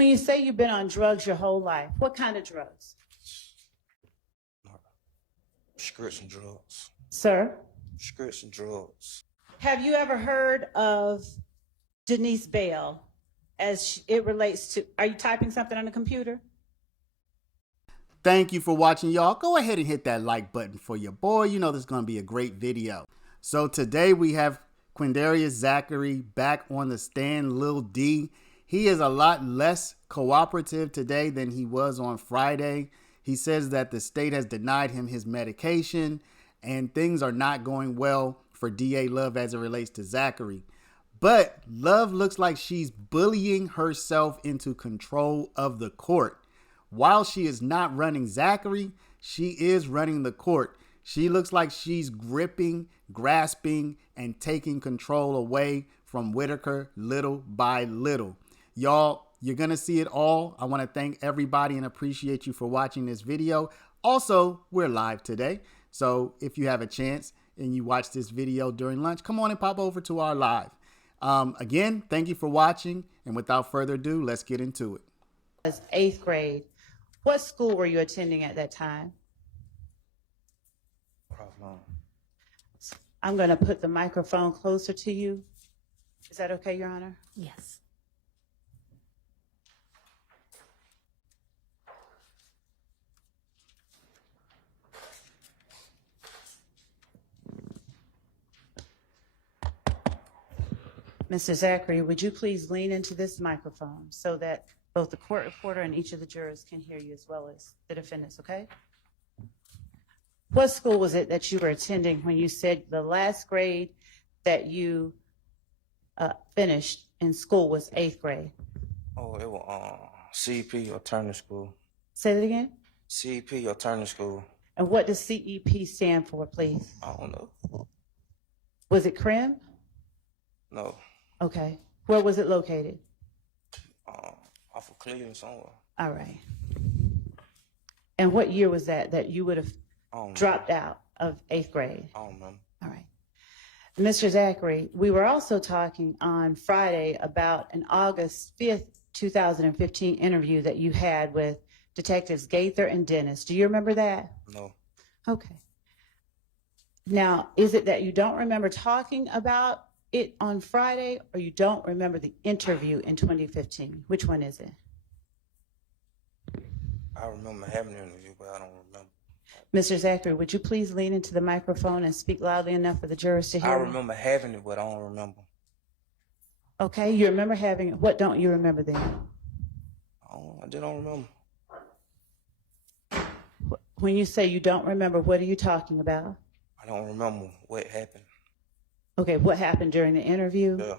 When you say you've been on drugs your whole life, what kind of drugs? Prescription drugs. Sir? Prescription drugs. Have you ever heard of Denise Bell as it relates to, are you typing something on the computer? Thank you for watching, y'all. Go ahead and hit that like button for your boy. You know this is going to be a great video. So today we have Quindarius Zachary back on the stand, Lil D. He is a lot less cooperative today than he was on Friday. He says that the state has denied him his medication and things are not going well for DA Love as it relates to Zachary. But Love looks like she's bullying herself into control of the court. While she is not running Zachary, she is running the court. She looks like she's gripping, grasping, and taking control away from Whitaker little by little. Y'all, you're going to see it all. I want to thank everybody and appreciate you for watching this video. Also, we're live today. So if you have a chance and you watch this video during lunch, come on and pop over to our live. Again, thank you for watching. And without further ado, let's get into it. As 8th grade. What school were you attending at that time? I'm going to put the microphone closer to you. Is that okay, Your Honor? Yes. Mr. Zachary, would you please lean into this microphone so that both the court reporter and each of the jurors can hear you as well as the defendants, okay? What school was it that you were attending when you said the last grade that you finished in school was 8th grade? Oh, it was CEP or Turner School. Say that again? CEP or Turner School. And what does CEP stand for, please? I don't know. Was it Crim? No. Okay. Where was it located? Off of Cleveland somewhere. All right. And what year was that you would have dropped out of 8th grade? I don't remember. All right. Mr. Zachary, we were also talking on Friday about an August 5th, 2015 interview that you had with Detectives Gaither and Dennis. Do you remember that? No. Okay. Now, is it that you don't remember talking about it on Friday, or you don't remember the interview in 2015? Which one is it? I remember having an interview, but I don't remember. Mr. Zachary, would you please lean into the microphone and speak loudly enough for the jurors to hear? I remember having it, but I don't remember. Okay, you remember having it. What don't you remember then? I just don't remember. When you say you don't remember, what are you talking about? I don't remember what happened. Okay, what happened during the interview? Yeah.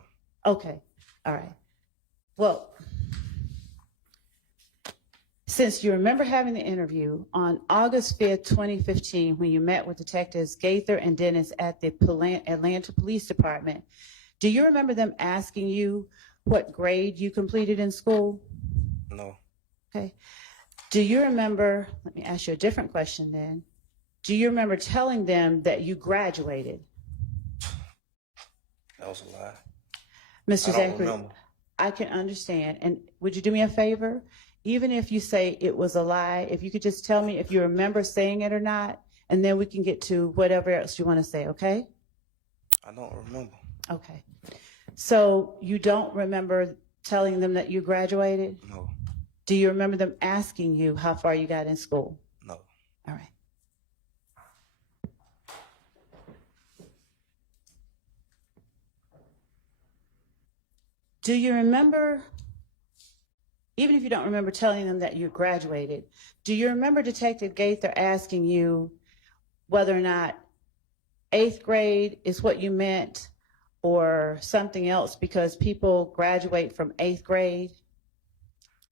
Okay, all right. Well, since you remember having the interview on August 5th, 2015, when you met with Detectives Gaither and Dennis at the Atlanta Police Department, do you remember them asking you what grade you completed in school? No. Okay. Do you remember, let me ask you a different question then. Do you remember telling them that you graduated? That was a lie. Mr. I don't Zachary, remember. I can understand. And would you do me a favor? Even if you say it was a lie, if you could just tell me if you remember saying it or not, and then we can get to whatever else you want to say, okay? I don't remember. Okay. So you don't remember telling them that you graduated? No. Do you remember them asking you how far you got in school? No. All right. Do you remember, even if you don't remember telling them that you graduated, do you remember Detective Gaither asking you whether or not 8th grade is what you meant or something else, because people graduate from 8th grade?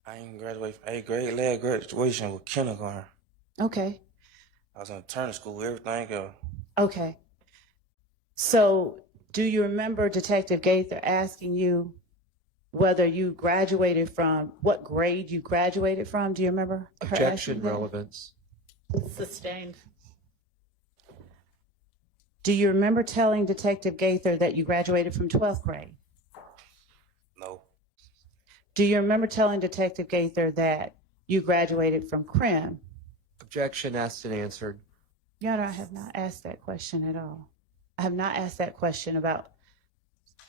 I didn't graduate from 8th grade. Last graduation was kindergarten. Okay. I was in Turner School, everything else. Okay. So do you remember Detective Gaither asking you whether you graduated from, what grade you graduated from? Do you remember her asking Objection, that? relevance. Sustained. Do you remember telling Detective Gaither that you graduated from 12th grade? No. Do you remember telling Detective Gaither that you graduated from CRIM? Objection asked and answered. Your Honor, I have not asked that question at all. I have not asked that question about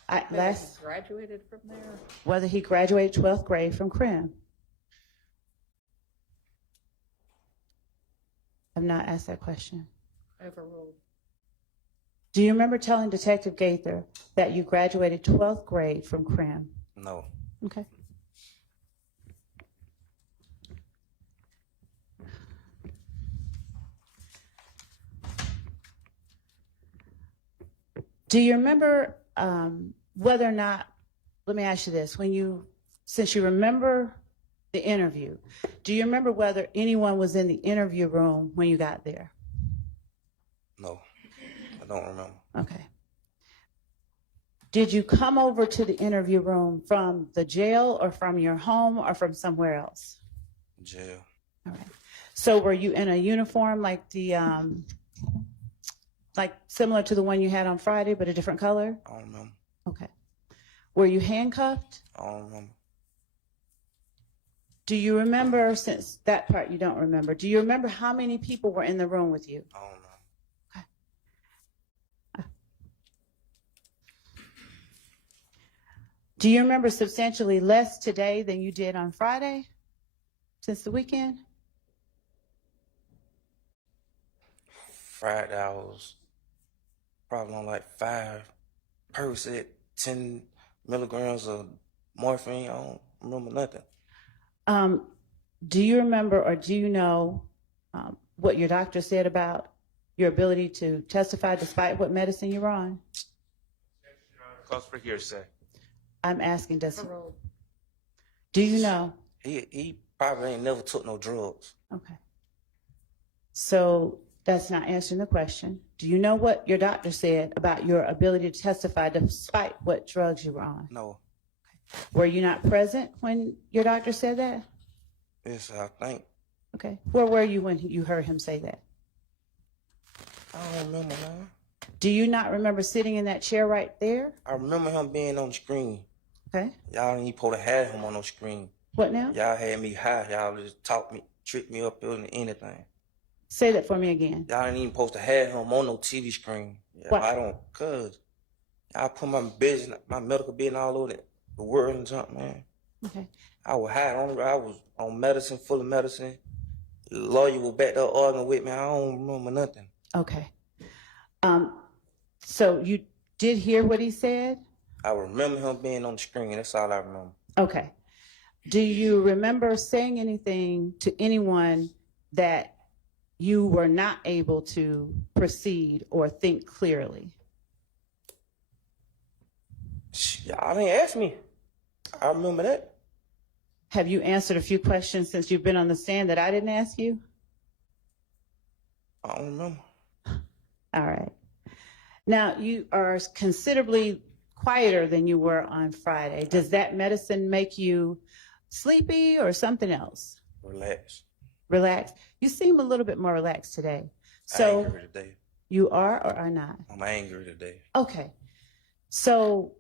Graduated from there? whether he graduated 12th grade from CRIM. I've not asked that question. Overruled. Do you remember telling Detective Gaither that you graduated 12th grade from CRIM? No. Okay. Do you remember whether or not, let me ask you this, since you remember the interview, do you remember whether anyone was in the interview room when you got there? No. I don't remember. Okay. Did you come over to the interview room from the jail or from your home or from somewhere else? Jail. All right. So were you in a uniform like like similar to the one you had on Friday, but a different color? I don't remember. Okay. Were you handcuffed? I don't remember. Do you remember, since that part you don't remember, do you remember how many people were in the room with you? I don't know. Do you remember substantially less today than you did on Friday since the weekend? Friday, I was probably on like 5 Percocet, 10 milligrams of morphine. I don't remember nothing. Do you remember or do you know what your doctor said about your ability to testify despite what medicine you're on? Calls for hearsay. I'm asking, Overruled. do you know? He probably ain't never took no drugs. Okay. So that's not answering the question. Do you know what your doctor said about your ability to testify despite what drugs you were on? No. Were you not present when your doctor said that? Yes, I think. Okay. Where were you when you heard him say that? I don't remember, man. Do you not remember sitting in that chair right there? I remember him being on the screen. Okay. Y'all ain't supposed to have him on no screen. What now? Y'all had me high. Y'all just talk me, trick me up on anything. Say that for me again. Y'all ain't even supposed to have him on no TV screen. Yeah, What? I don't, cause y'all put my business, my medical business all over the world and junk, man. Okay. I was high. I was on medicine, full of medicine. The lawyer was back there arguing with me. I don't remember nothing. Okay. So you did hear what he said? I remember him being on the screen. That's all I remember. Okay. Do you remember saying anything to anyone that you were not able to proceed or think clearly? Y'all didn't ask me. I remember that. Have you answered a few questions since you've been on the stand that I didn't ask you? I don't remember. All right. Now, you are considerably quieter than you were on Friday. Does that medicine make you sleepy or something else? Relax. Relaxed? You seem a little bit more relaxed today. I'm So angry today. you are or are not? I'm angry today. Okay. So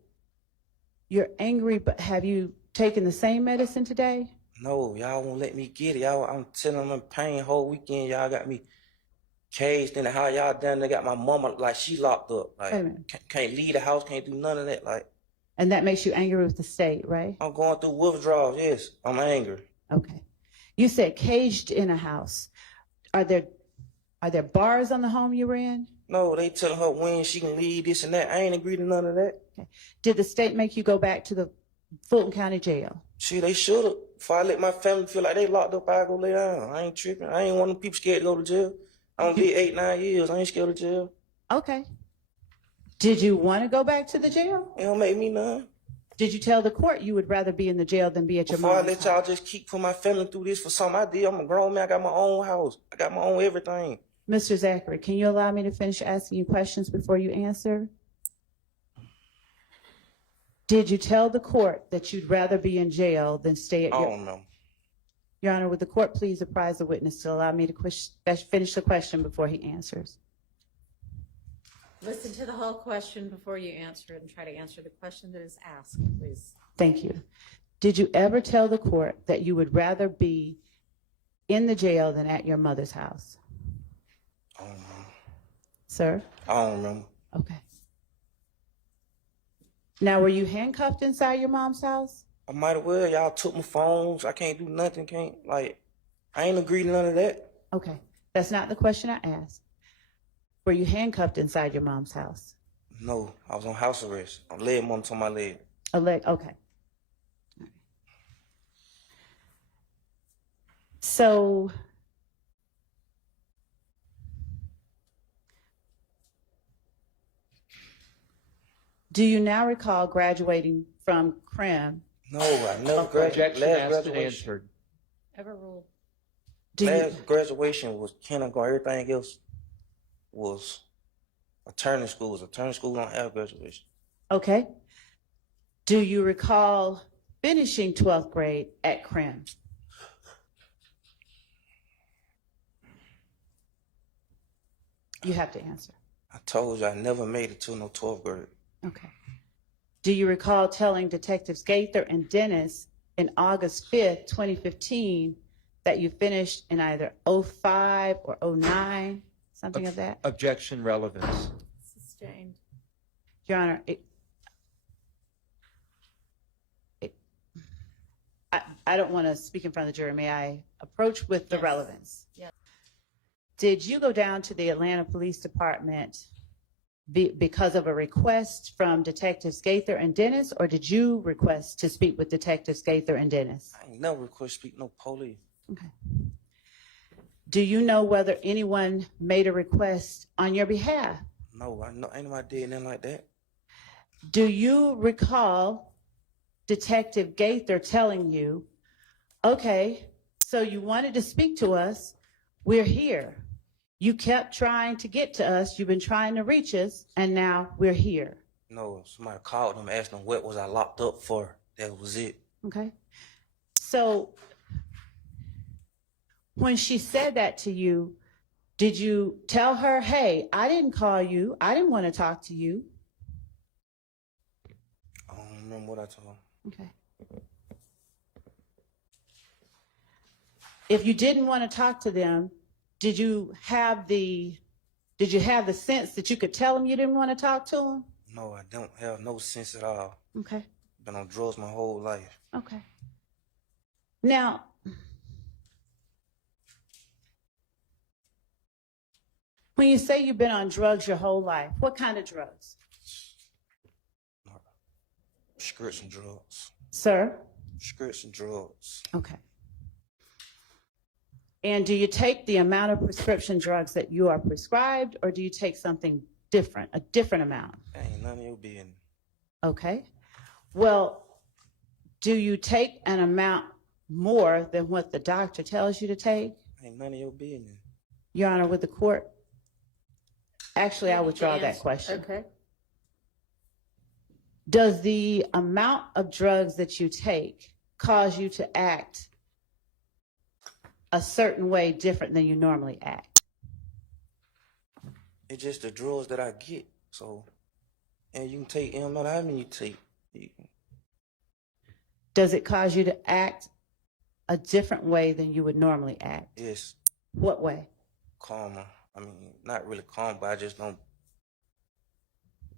you're angry, but have you taken the same medicine today? No, y'all won't let me get it. Y'all, I'm telling them I'm in pain whole weekend. Y'all got me caged in the house. Y'all done. They got my mama like she locked up. Like Wait a minute. can't leave the house. Can't do none of that. Like And that makes you angry with the state, right? I'm going through withdrawals. Yes, I'm angry. Okay. You said caged in a house. Are there bars on the home you were in? No, they telling her when she can leave, this and that. I ain't agree to none of that. Okay. Did the state make you go back to the Fulton County Jail? Shit, they should have. If I let my family feel like they locked up, I go lay down. I ain't tripping. I ain't one of them people scared to go to jail. I done did 8, 9 years. I ain't scared of jail. Okay. Did you want to go back to the jail? It don't make me none. Did you tell the court you would rather be in the jail than be at your Before I mom's let house? y'all just keep putting my family through this for something I did, I'm a grown man. I got my own house. I got my own everything. Mr. Zachary, can you allow me to finish asking you questions before you answer? Did you tell the court that you'd rather be in jail than stay at I your... don't know. Your Honor, would the court please apprise the witness to allow me to finish the question before he answers? Listen to the whole question before you answer it and try to answer the question that is asked, please. Thank you. Did you ever tell the court that you would rather be in the jail than at your mother's house? I don't remember. Sir? I don't remember. Okay. Now, were you handcuffed inside your mom's house? I might have well. Y'all took my phones. I can't do nothing. I ain't agree to none of that. Okay. That's not the question I asked. Were you handcuffed inside your mom's house? No, I was on house arrest. I'm laying on my leg. A leg, okay. So, do you now recall graduating from CREM? No, I never graduated. Objection Last asked and graduation. answered. Overruled. Do you, Last graduation was kindergarten. Everything else was a turning school. A turning school don't have graduation. okay. Do you recall finishing 12th grade at CREM? You have to answer. I told you I never made it to no 12th grade. Okay. Do you recall telling Detectives Gaither and Dennis in August 5th, 2015, that you finished in either 05 or 09, something of that? Objection relevance. Sustained. Your Honor, I don't want to speak in front of the jury. May I approach with the Yes. relevance? Yes. Did you go down to the Atlanta Police Department because of a request from Detectives Gaither and Dennis, or did you request to speak with Detectives Gaither and Dennis? I ain't never request speak no police. Okay. Do you know whether anyone made a request on your behalf? No, I know ain't nobody did nothing like that. Do you recall Detective Gaither telling you, okay, so you wanted to speak to us, we're here. You kept trying to get to us, you've been trying to reach us, and now we're here. No, somebody called them, asked them what was I locked up for. That was it. Okay. So when she said that to you, did you tell her, hey, I didn't call you, I didn't want to talk to you? I don't remember what I told them. Okay. If you didn't want to talk to them, did you have the sense that you could tell them you didn't want to talk to them? No, I don't have no sense at all. Okay. Been on drugs my whole life. Okay. Now, when you say you've been on drugs your whole life, what kind of drugs? Prescription drugs. Sir? Prescription drugs. Okay. And do you take the amount of prescription drugs that you are prescribed, or do you take something different, a different amount? Ain't none of your business. Okay. Well, do you take an amount more than what the doctor tells you to take? Ain't none of your business. Your Honor, with the court? Actually, I withdraw that question. Okay. Does the amount of drugs that you take cause you to act a certain way different than you normally act? It's just the drugs that I get. So, and you can take no matter how many you take. Does it cause you to act a different way than you would normally act? Yes, What way? calmer. I mean, not really calm, but I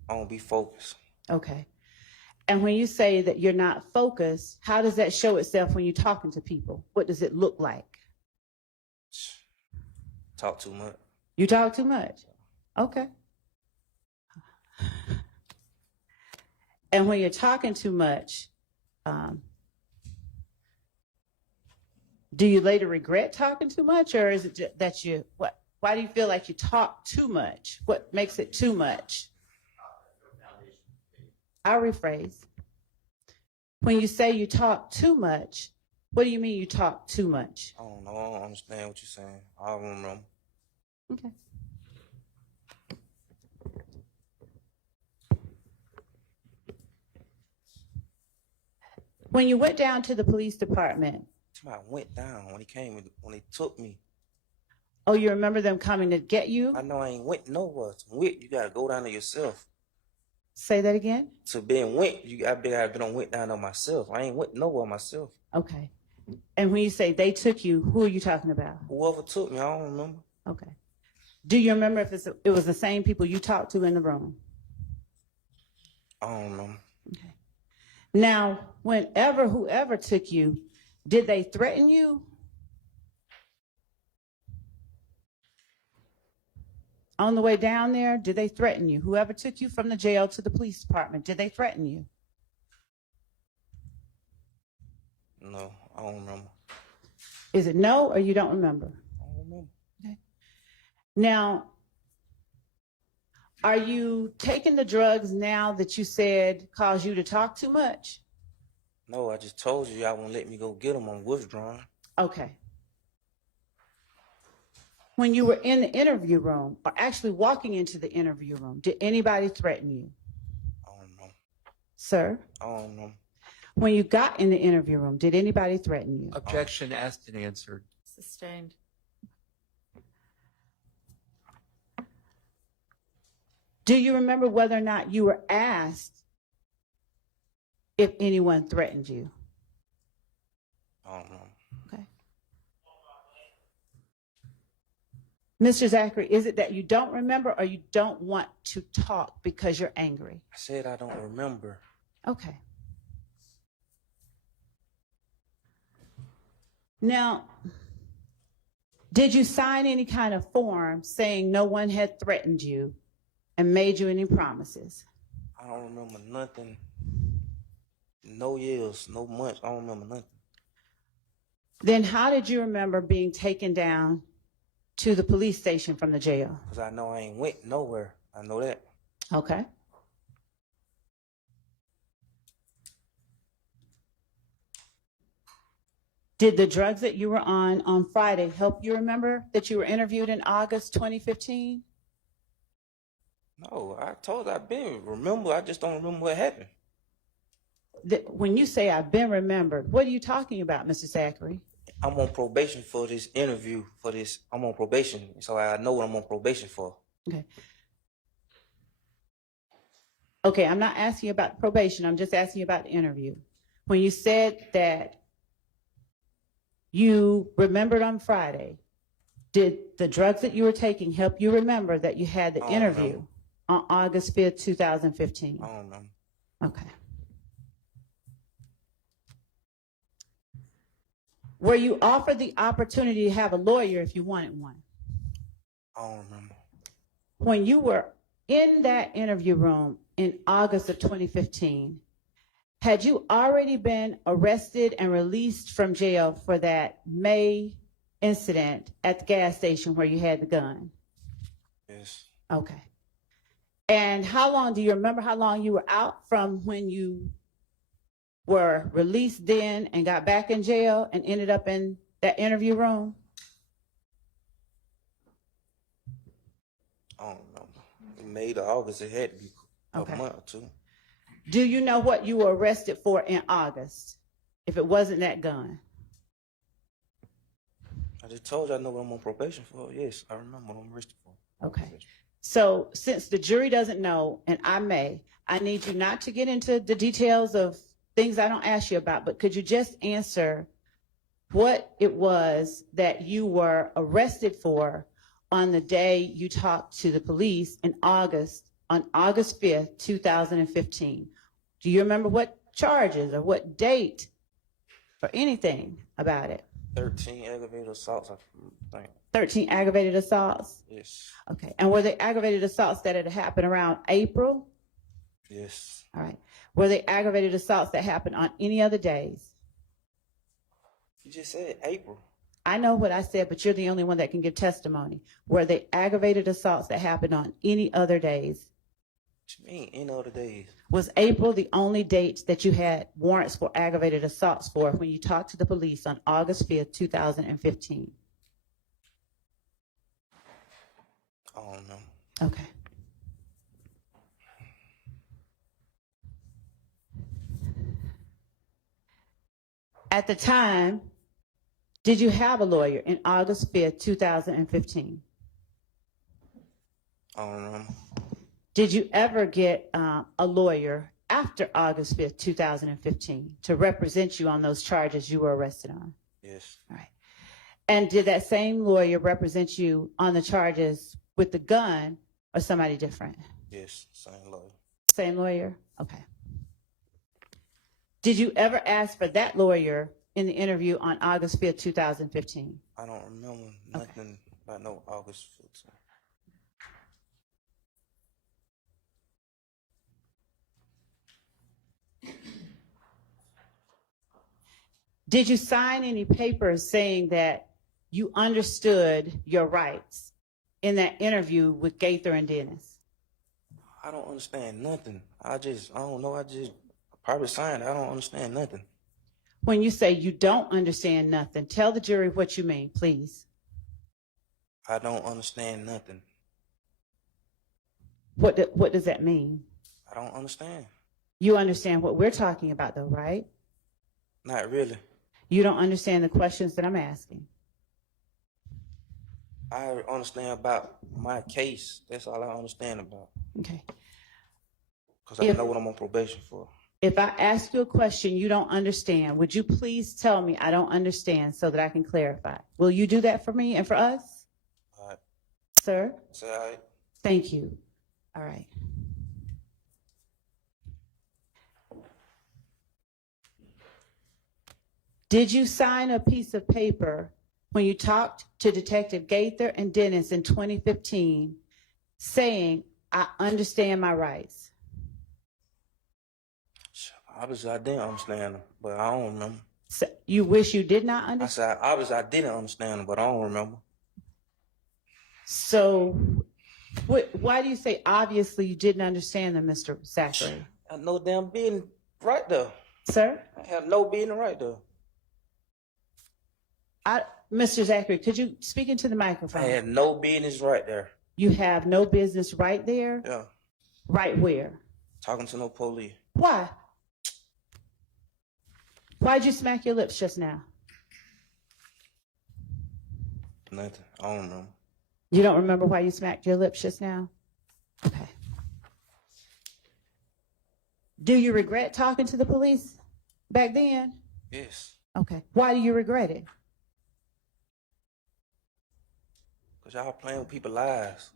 don't be focused. Okay. And when you say that you're not focused, how does that show itself when you're talking to people? What does it look like? Talk too much. You talk too much. Okay. And when you're talking too much, do you later regret talking too much, or is it that you, what? Why do you feel like you talk too much? What makes it too much? I'll rephrase. When you say you talk too much, what do you mean you talk too much? I don't know. I don't understand what you're saying. I don't remember. Okay. When you went down to the police department, Somebody went down when he took me. oh, you remember them coming to get you? I know I ain't went nowhere. To wit, you gotta go down there yourself. Say that again? To being went, I bet I've been on went down on myself. I ain't went nowhere myself. Okay. And when you say they took you, who are you talking about? Whoever took me, I don't remember. Okay. Do you remember if it was the same people you talked to in the room? I don't remember. Okay. Now, whoever took you, did they threaten you? On the way down there, did they threaten you? Whoever took you from the jail to the police department, did they threaten you? No, I don't remember. Is it no or you don't remember? I don't remember. Okay. Now, are you taking the drugs now that you said caused you to talk too much? No, I just told you y'all won't let me go get them. I'm withdrawing. Okay. When you were in the interview room, or actually walking into the interview room, did anybody threaten you? I don't know. Sir? I don't know. When you got in the interview room, did anybody threaten you? Objection asked and answered. Sustained. Do you remember whether or not you were asked if anyone threatened you? I don't know. Okay. Mr. Zachary, is it that you don't remember or you don't want to talk because you're angry? I said I don't remember. Okay. Now, did you sign any kind of form saying no one had threatened you and made you any promises? I don't remember nothing. No years, no months. I don't remember nothing. Then how did you remember being taken down to the police station from the jail? Because I know I ain't went nowhere. I know that. Okay. Did the drugs that you were on Friday help you remember that you were interviewed in August 2015? No, I told I've been. Remember, I just don't remember what happened. When you say I've been remembered, what are you talking about, Mr. Zachary? I'm on probation for this interview, for this. I'm on probation, so I know what I'm on probation for. Okay. Okay, I'm not asking you about probation. I'm just asking you about the interview. When you said that you remembered on Friday, did the drugs that you were taking help you remember that you had the interview on August 5th, 2015? I don't know. Okay. Were you offered the opportunity to have a lawyer if you wanted one? I don't remember. When you were in that interview room in August of 2015, had you already been arrested and released from jail for that May incident at the gas station where you had the gun? Yes. Okay. And do you remember how long you were out from when you were released then and got back in jail and ended up in that interview room? I don't remember. May to August, it had to be Okay. a month or two. Do you know what you were arrested for in August, if it wasn't that gun? I just told you I know what I'm on probation for. Yes, I remember what I'm arrested for. Okay. So since the jury doesn't know, and I need you not to get into the details of things I don't ask you about, but could you just answer what it was that you were arrested for on the day you talked to the police in August, on August 5th, 2015? Do you remember what charges or what date or anything about it? 13 aggravated assaults, I think. 13 aggravated assaults? Yes. Okay. And were they aggravated assaults that had happened around April? Yes. All right. Were they aggravated assaults that happened on any other days? You just said April. I know what I said, but you're the only one that can give testimony. Were they aggravated assaults that happened on any other days? What you mean, any other days? Was April the only date that you had warrants for aggravated assaults for when you talked to the police on August 5th, 2015? I don't know. Okay. At the time, did you have a lawyer in August 5th, 2015? I don't remember. Did you ever get a lawyer after August 5th, 2015 to represent you on those charges you were arrested on? Yes. All right. And did that same lawyer represent you on the charges with the gun or somebody different? Yes. Same lawyer. Same lawyer? Okay. Did you ever ask for that lawyer in the interview on August 5th, 2015? I don't remember nothing about no August 15th. Did you sign any papers saying that you understood your rights in that interview with Gaither and Dennis? I don't understand nothing. I don't know. I just probably signed it. I don't understand nothing. When you say you don't understand nothing, tell the jury what you mean, please. I don't understand nothing. What does that mean? I don't understand. You understand what we're talking about, though, right? Not really. You don't understand the questions that I'm asking. I understand about my case. That's all I understand about. Okay. Because I know what I'm on probation for. If I ask you a question you don't understand, would you please tell me I don't understand so that I can clarify? Will you do that for me and for us? All right. Sir? Say all right. Thank you. All right. Did you sign a piece of paper when you talked to Detective Gaither and Dennis in 2015 saying, I understand my rights? Obviously, I didn't understand them, but I don't remember. So you wish you did not I understand? said, obviously, I didn't understand them, but I don't remember. So why do you say obviously you didn't understand them, Mr. Zachary? I had no damn business right there. Sir? I have no business right there. Mr. Zachary, could you speak into the microphone? I had no business right there. You have no business right there? Yeah. Right where? Talking to no police. Why? Why'd you smack your lips just now? Nothing. I don't remember. You don't remember why you smacked your lips just now? Okay. Do you regret talking to the police back then? Yes. Okay. Why do you regret it? Because y'all playing with people's lives.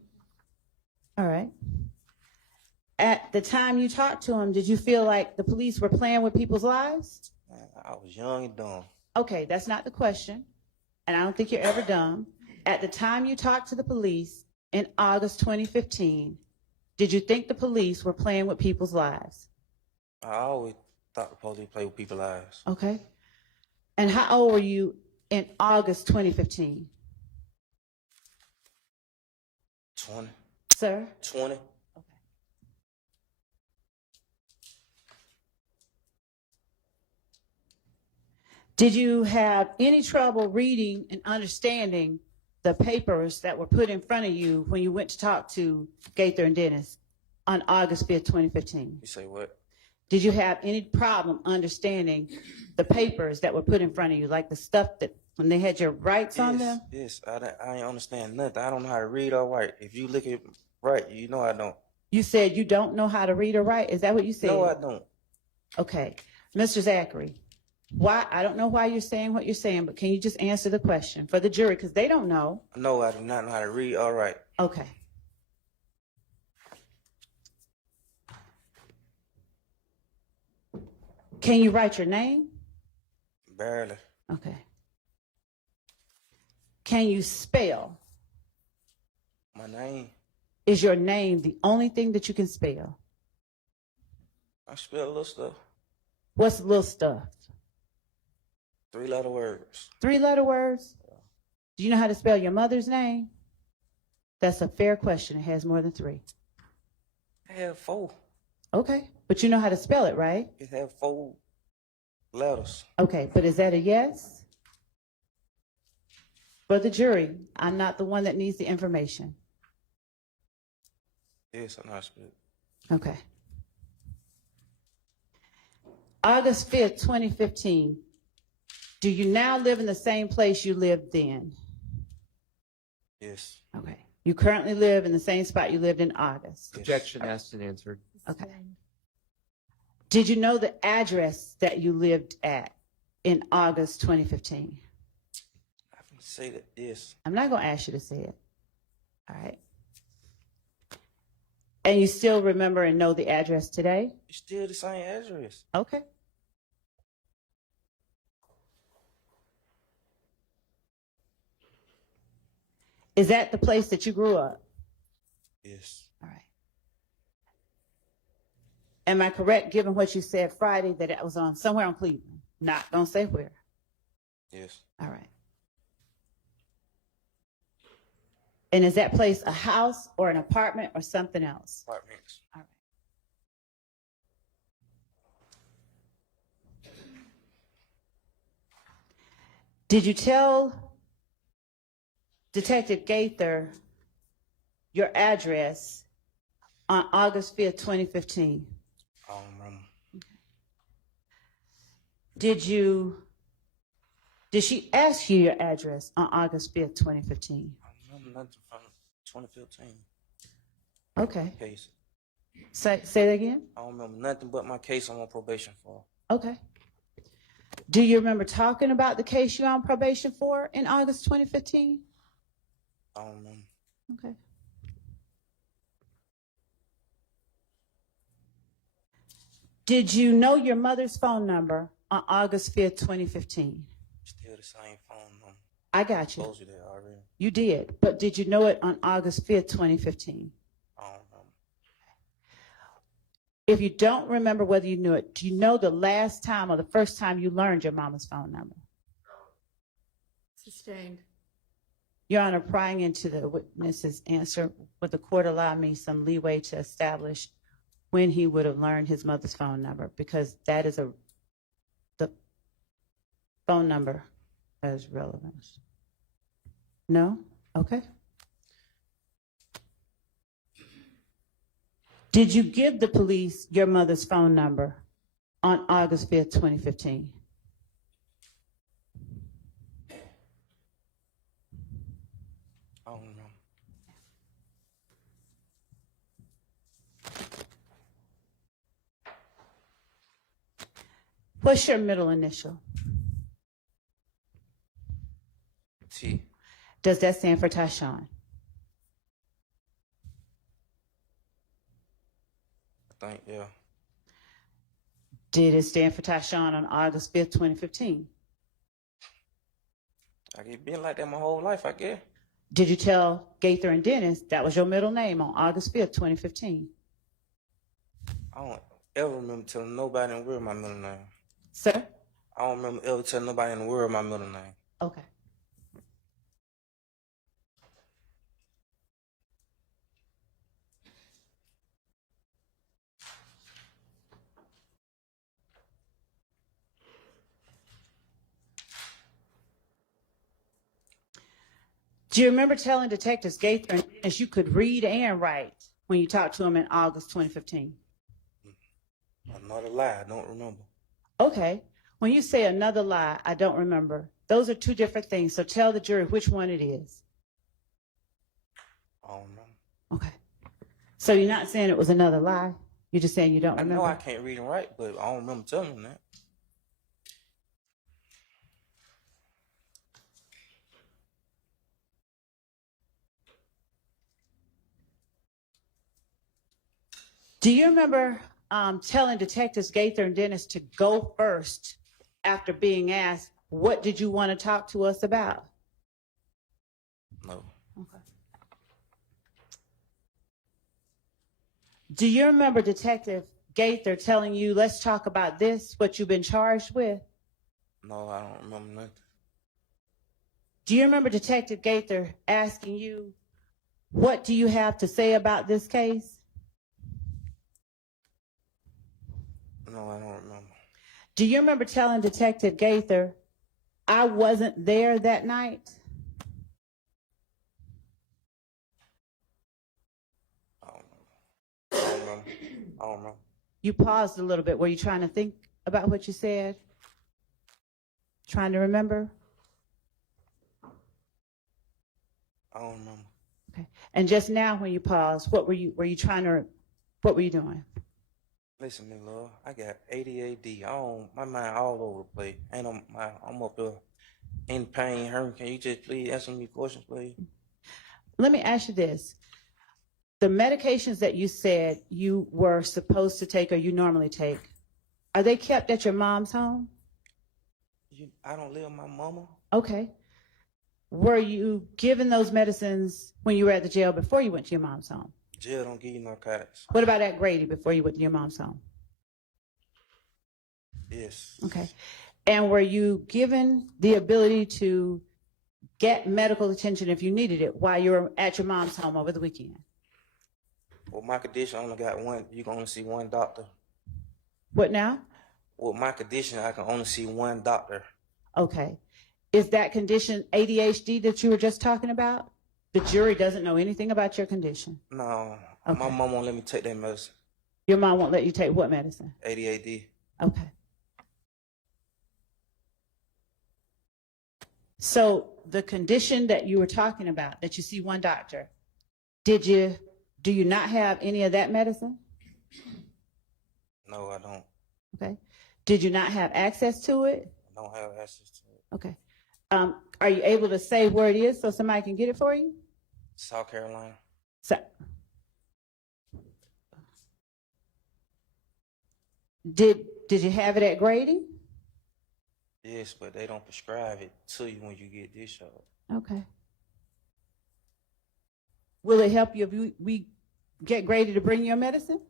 All right. At the time you talked to him, did you feel like the police were playing with people's lives? Man, I was young and dumb. Okay, that's not the question, and I don't think you're ever dumb. At the time you talked to the police in August 2015, did you think the police were playing with people's lives? I always thought the police play with people's lives. Okay. And how old were you in August 2015? 20. Sir? 20. Okay. Did you have any trouble reading and understanding the papers that were put in front of you when you went to talk to Gaither and Dennis on August 5th, 2015? You say what? Did you have any problem understanding the papers that were put in front of you, like the stuff that when they had your rights on them? Yes. I ain't understand nothing. I don't know how to read or write. If you look at right, you know I don't. You said you don't know how to read or write? Is that what you said? No, I don't. Okay. Mr. Zachary, why? I don't know why you're saying what you're saying, but can you just answer the question for the jury? Because they don't know. No, I do not know how to read or write. Okay. Can you write your name? Barely. Okay. Can you spell? My name. Is your name the only thing that you can spell? I spell a little stuff. What's little stuff? 3-letter words. 3-letter words? Do you know how to spell your mother's name? That's a fair question. It has more than 3. I have 4. Okay. But you know how to spell it, right? It have 4 letters. Okay. But is that a yes? For the jury, I'm not the one that needs the information. Yes, I know how to spell it. Okay. August 5th, 2015. Do you now live in the same place you lived then? Yes. Okay. You currently live in the same spot you lived in August. Objection asked and answered. Okay. Sustained. Did you know the address that you lived at in August 2015? I can say that yes. I'm not going to ask you to say it. All right. And you still remember and know the address today? It's still the same address. Okay. Is that the place that you grew up? Yes. All right. Am I correct, given what you said Friday, that it was on somewhere on Cleveland? Not gonna say where. Yes. All right. And is that place a house or an apartment or something else? Apartments. All right. Did you tell Detective Gaither your address on August 5th, 2015? I don't remember. Did she ask you your address on August 5th, 2015? I don't remember nothing from 2015 Okay. case. Say that again? I don't remember nothing but my case I'm on probation for. Okay. Do you remember talking about the case you're on probation for in August 2015? I don't remember. Okay. Did you know your mother's phone number on August 5th, 2015? Still the same phone number. I got you. Told you that already. You did, but did you know it on August 5th, 2015? I don't remember. If you don't remember whether you knew it, do you know the last time or the first time you learned your mama's phone number? Sustained. Your Honor, prying into the witness's answer, would the court allow me some leeway to establish when he would have learned his mother's phone number? Because that is the phone number has relevance. No? Okay. Did you give the police your mother's phone number on August 5th, 2015? I don't remember. What's your middle initial? T. Does that stand for Tyshawn? I think, yeah. Did it stand for Tyshawn on August 5th, 2015? It's been like that my whole life, I guess. Did you tell Gaither and Dennis that was your middle name on August 5th, 2015? I don't ever remember telling nobody in the world my middle name. Sir? I don't remember ever telling nobody in the world my middle name. Okay. Do you remember telling Detectives Gaither and Dennis you could read and write when you talked to them in August 2015? Another lie, I don't remember. Okay. When you say another lie, I don't remember. Those are two different things. So tell the jury which one it is. I don't remember. Okay. So you're not saying it was another lie? You're just saying you don't I remember? know I can't read and write, but I don't remember telling them that. Do you remember telling Detectives Gaither and Dennis to go first after being asked, what did you want to talk to us about? No. Okay. Do you remember Detective Gaither telling you, let's talk about this, what you've been charged with? No, I don't remember nothing. Do you remember Detective Gaither asking you, what do you have to say about this case? No, I don't remember. Do you remember telling Detective Gaither, I wasn't there that night? I don't remember. I don't remember. You paused a little bit. Were you trying to think about what you said? Trying to remember? I don't remember. Okay. And just now when you paused, what were you what were you doing? Listen, me love, I got ADHD. My mind all over the place. And I'm up there in pain, hurting. Can you just please answer me questions, please? Let me ask you this. The medications that you said you were supposed to take or you normally take, are they kept at your mom's home? I don't live with my mama. Okay. Were you given those medicines when you were at the jail before you went to your mom's home? Jail don't give you narcotics. What about at Grady before you went to your mom's home? Yes. Okay. And were you given the ability to get medical attention if you needed it while you were at your mom's home over the weekend? With my condition, I only got one. You can only see one doctor. What now? With my condition, I can only see one doctor. Okay. Is that condition ADHD that you were just talking about? The jury doesn't know anything about your condition. No, Okay. my mom won't let me take that medicine. Your mom won't let you take what medicine? ADHD. Okay. So the condition that you were talking about, that you see one doctor, do you not have any of that medicine? No, I don't. Okay. Did you not have access to it? I don't have access to it. Okay. Are you able to say where it is so somebody can get it for you? South Carolina. So, did you have it at Grady? Yes, but they don't prescribe it to you when you get discharged. Okay. Will it help you if we get Grady to bring your medicine?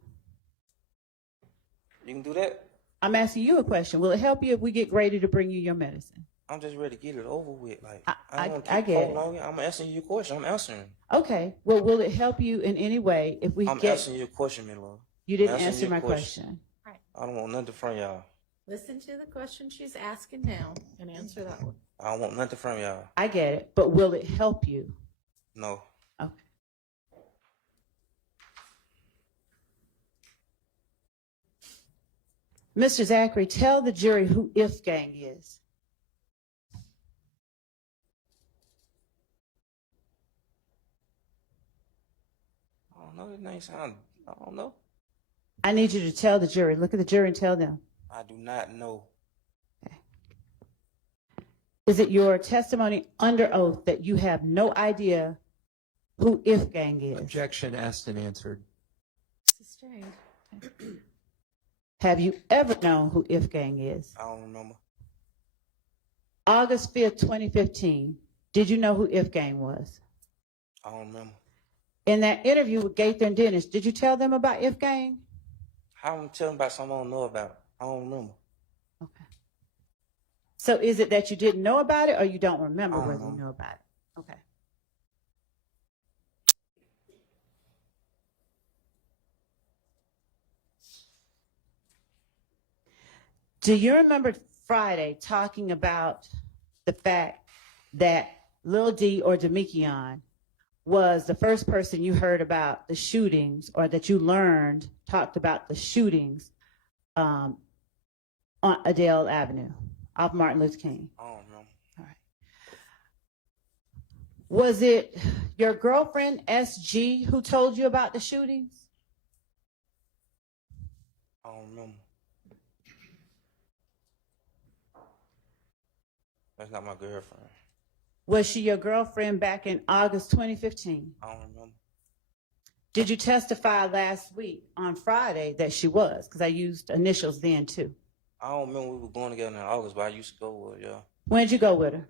You can do that? I'm asking you a question. Will it help you if we get Grady to bring you your medicine? I'm just ready to get it over with. Like, I don't want to get keep it. prolonging. I'm asking you a question. I'm answering. Okay. Well, will it help you in any way if we I'm get... asking you a question, my love. You didn't I'm asking answer you a my question. question. I don't want nothing from y'all. Listen to the question she's asking now and answer that one. I don't want nothing from y'all. I get it. But will it help you? No. Okay. Mr. Zachary, tell the jury who If Gang is. I don't know. His name sound. I don't know. I need you to tell the jury. Look at the jury and tell them. I do not know. Is it your testimony under oath that you have no idea who If Gang is? Objection asked and answered. Sustained. Have you ever known who If Gang is? I don't remember. August 5th, 2015, did you know who If Gang was? I don't remember. In that interview with Gaither and Dennis, did you tell them about If Gang? How I'm telling about something I don't know about? I don't remember. Okay. So is it that you didn't know about it or you don't remember I don't whether you know. know about it? Okay. Do you remember Friday talking about the fact that Lil D or Demekion was the first person you heard about the shootings or that you learned talked about the shootings on Adele Avenue off Martin Luther King? I don't remember. All right. Was it your girlfriend SG who told you about the shootings? I don't remember. That's not my girlfriend. Was she your girlfriend back in August 2015? I don't remember. Did you testify last week on Friday that she was? Because I used initials then too. I don't remember we were going together in August, but I used to go with y'all. When did you go with her?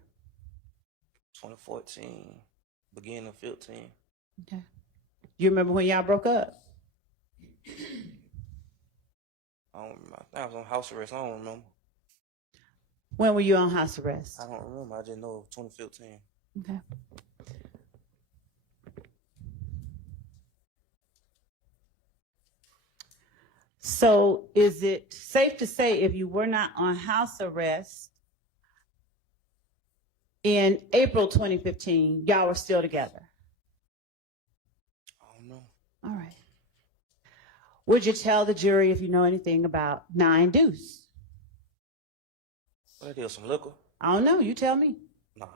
2014, beginning of 15. Okay. You remember when y'all broke up? I don't remember. I think I was on house arrest. I don't remember. When were you on house arrest? I don't remember. I just know 2015. Okay. So is it safe to say if you were not on house arrest in April 2015, y'all were still together? I don't know. All right. Would you tell the jury if you know anything about 9 Deuce? What that is, some liquor? I don't know. You tell me. Nah,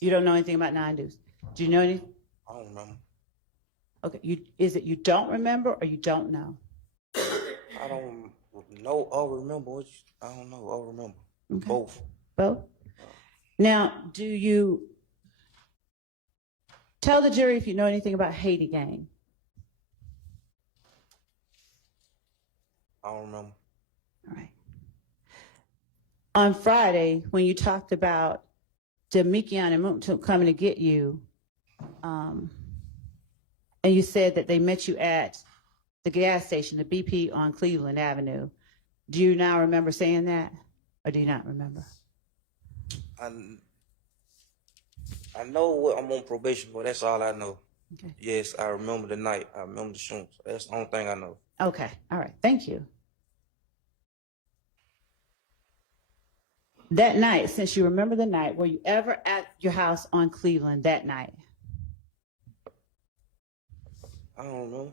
You don't know anything about 9 Deuce. Do you know anything? I don't remember. Okay, is it you don't remember or you don't know? I don't know or remember. I don't know or remember. Okay. Both. Both? Now, do you tell the jury if you know anything about Haiti gang? I don't remember. All right. On Friday, when you talked about Demikian and Muntu coming to get you, and you said that they met you at the gas station, the BP on Cleveland Avenue, do you now remember saying that, or do you not remember? I know what I'm on probation for. That's all I know. Okay. Yes, I remember the night. I remember the shooting. That's the only thing I know. Okay. All right. Thank you. That night, since you remember the night, were you ever at your house on Cleveland that night? I don't know.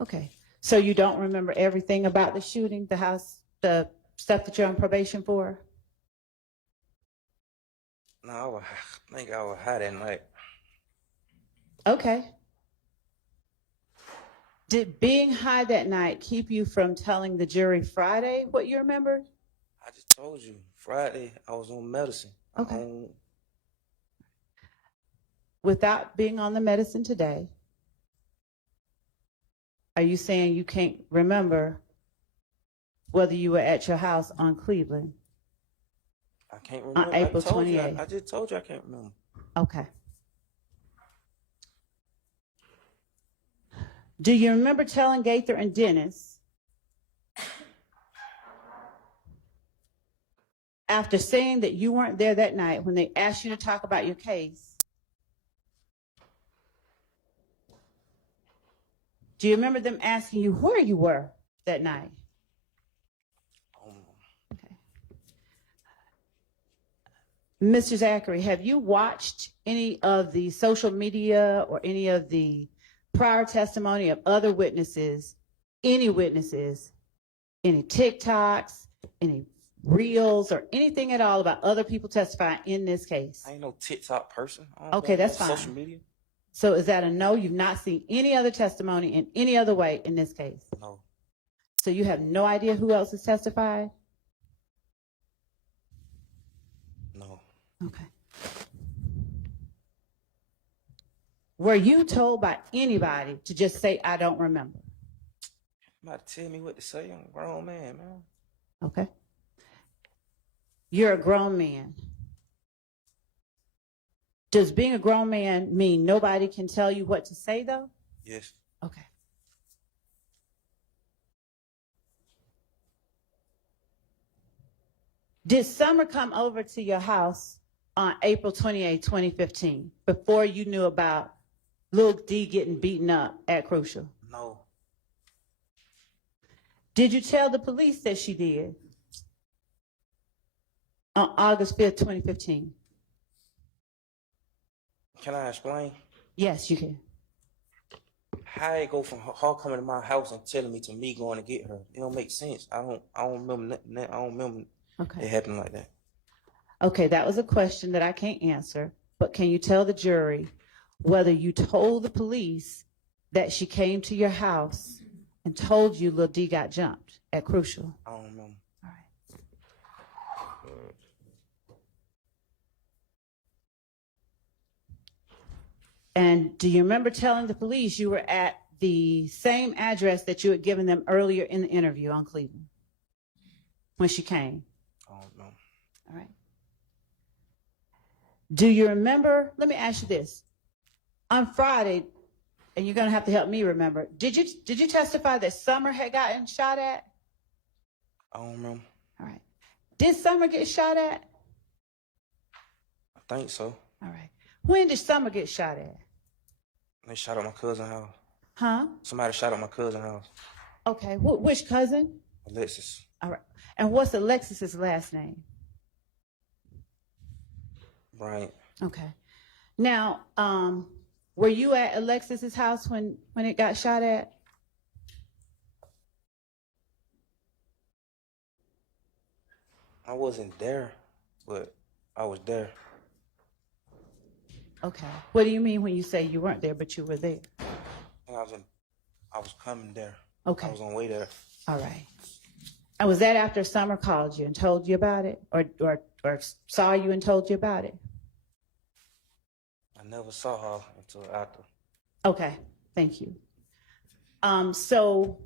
Okay. So you don't remember everything about the shooting, the house, the stuff that you're on probation for? No, I think I was high that night. Okay. Did being high that night keep you from telling the jury Friday what you remembered? I just told you, Friday, I was on medicine. Okay. Without being on the medicine today, are you saying you can't remember whether you were at your house on Cleveland? I can't remember. On April 28th. I just told you I can't remember. Okay. Do you remember telling Gaither and Dennis, after saying that you weren't there that night when they asked you to talk about your case, do you remember them asking you where you were that night? Okay. Mr. Zachary, have you watched any of the social media or any of the prior testimony of other witnesses, any TikToks, any reels, or anything at all about other people testifying in this case? I ain't no TikTok person. Okay, that's fine. Social media? So is that a no? You've not seen any other testimony in any other way in this case? No. So you have no idea who else has testified? No. Okay. Were you told by anybody to just say, I don't remember? You about to tell me what to say? I'm a grown man, man. Okay. You're a grown man. Does being a grown man mean nobody can tell you what to say, though? Yes. Okay. Did Summer come over to your house on April 28, 2015, before you knew about Lil D getting beaten up at Crucial? No. Did you tell the police that she did on August 5th, 2015? Can I explain? Yes, you can. How it go from her coming to my house and telling me to me going to get her? It don't make sense. I don't remember nothing. I don't remember it happening like that. Okay, that was a question that I can't answer, but can you tell the jury whether you told the police that she came to your house and told you Lil D got jumped at Crucial? I don't remember. All right. And do you remember telling the police you were at the same address that you had given them earlier in the interview on Cleveland when she came? I don't know. All right. Do you remember? Let me ask you this. On Friday, and you're going to have to help me remember, did you testify that Summer had gotten shot at? I don't remember. All right. Did Summer get shot at? I think so. All right. When did Summer get shot at? They shot at my cousin's house. Huh? Somebody shot at my cousin's house. Okay. Which cousin? Alexis. All right. And what's Alexis's last name? Bryant. Okay. Now, were you at Alexis's house when it got shot at? I wasn't there, but I was there. Okay. What do you mean when you say you weren't there, but you were there? was coming there. Okay. I was on the way there. All right. And was that after Summer called you and told you about it, or saw you and told you about it? I never saw her until after. Okay, thank you. So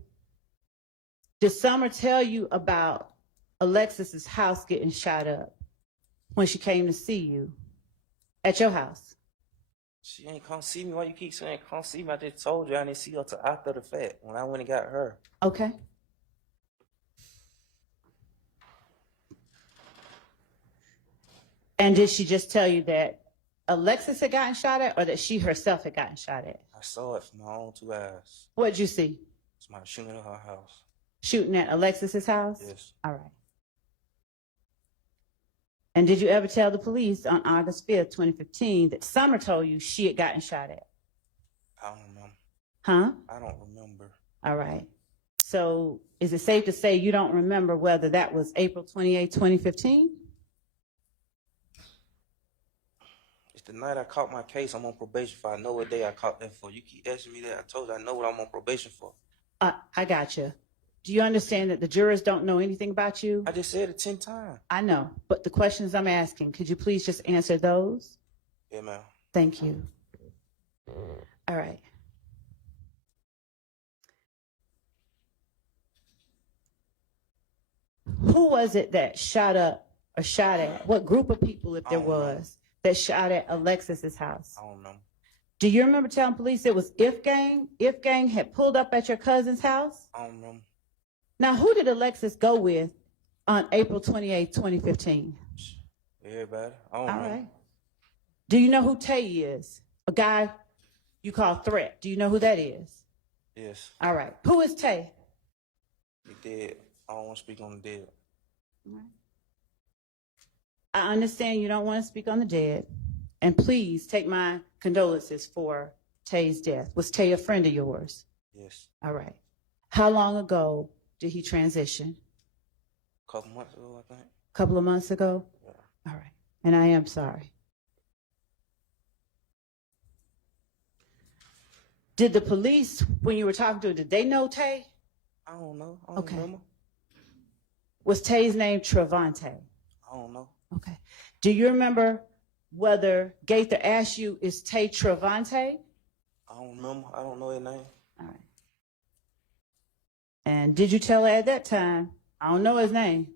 did Summer tell you about Alexis's house getting shot up when she came to see you at your house? She ain't come see me. Why you keep saying come see me? I just told you I didn't see her till after the fact when I went and got her. Okay. And did she just tell you that Alexis had gotten shot at, or that she herself had gotten shot at? I saw it from my own 2 eyes. What did you see? Somebody shooting at her house. Shooting at Alexis's house? Yes. All right. And did you ever tell the police on August 5th, 2015, that Summer told you she had gotten shot at? I don't remember. Huh? I don't remember. All right. So is it safe to say you don't remember whether that was April 28, 2015? It's the night I caught my case. I'm on probation for. I know what day I caught that for. You keep asking me that. I told you I know what I'm on probation for. I got you. Do you understand that the jurors don't know anything about you? I just said it 10 times. I know, but the questions I'm asking, could you please just answer those? Yeah, ma'am. Thank you. All right. Who was it that shot up or shot at? What group of people, if there was, that shot at Alexis's house? I don't know. Do you remember telling police it was If Gang? If Gang had pulled up at your cousin's house? I don't know. Now, who did Alexis go with on April 28, 2015? Everybody. I don't All know. right. Do you know who Tay is? A guy you call Threat. Do you know who that is? Yes. All right. Who is Tay? He dead. I don't want to speak on the dead. I understand you don't want to speak on the dead. And please take my condolences for Tay's death. Was Tay a friend of yours? Yes. All right. How long ago did he transition? A couple months ago, I think. A couple of months ago? Yeah. All right. And I am sorry. Did the police, when you were talking to her, did they know Tay? I don't know. I don't remember. Was Tay's name Trevante? I don't know. Okay. Do you remember whether Gaither asked you, is Tay Trevante? I don't remember. I don't know his name. All right. And did you tell her at that time, I don't know his name?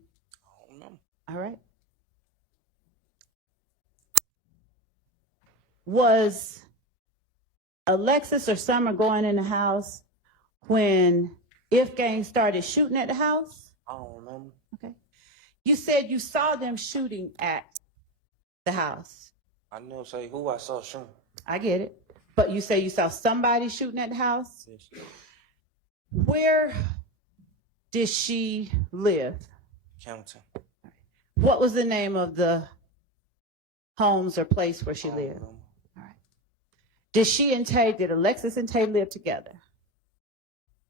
I don't remember. All right. Was Alexis or Summer going in the house when If Gang started shooting at the house? I don't remember. Okay. You said you saw them shooting at the house. I never say who I saw shooting. I get it. But you say you saw somebody shooting at the house? Yes. Where did she live? Campbellton. What was the name of the homes or place where she I don't lived? remember. All right. Did Alexis and Tay live together?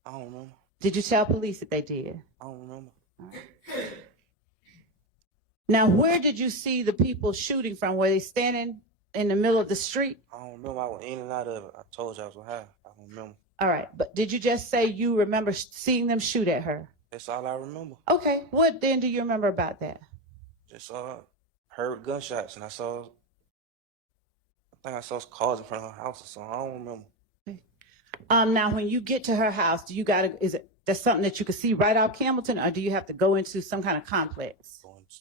I don't remember. Did you tell police that they did? I don't remember. All right. Now, where did you see the people shooting from? Were they standing in the middle of the street? I don't remember. I went in and out of it. I told you I was high. I don't remember. All right. But did you just say you remember seeing them shoot at her? That's all I remember. Okay. What then do you remember about that? Just heard gunshots and I think I saw cars in front of her house or something. I don't remember. Okay. Now, when you get to her house, that's something that you can see right out Campbellton, or do you have to go into some kind of complex? Going to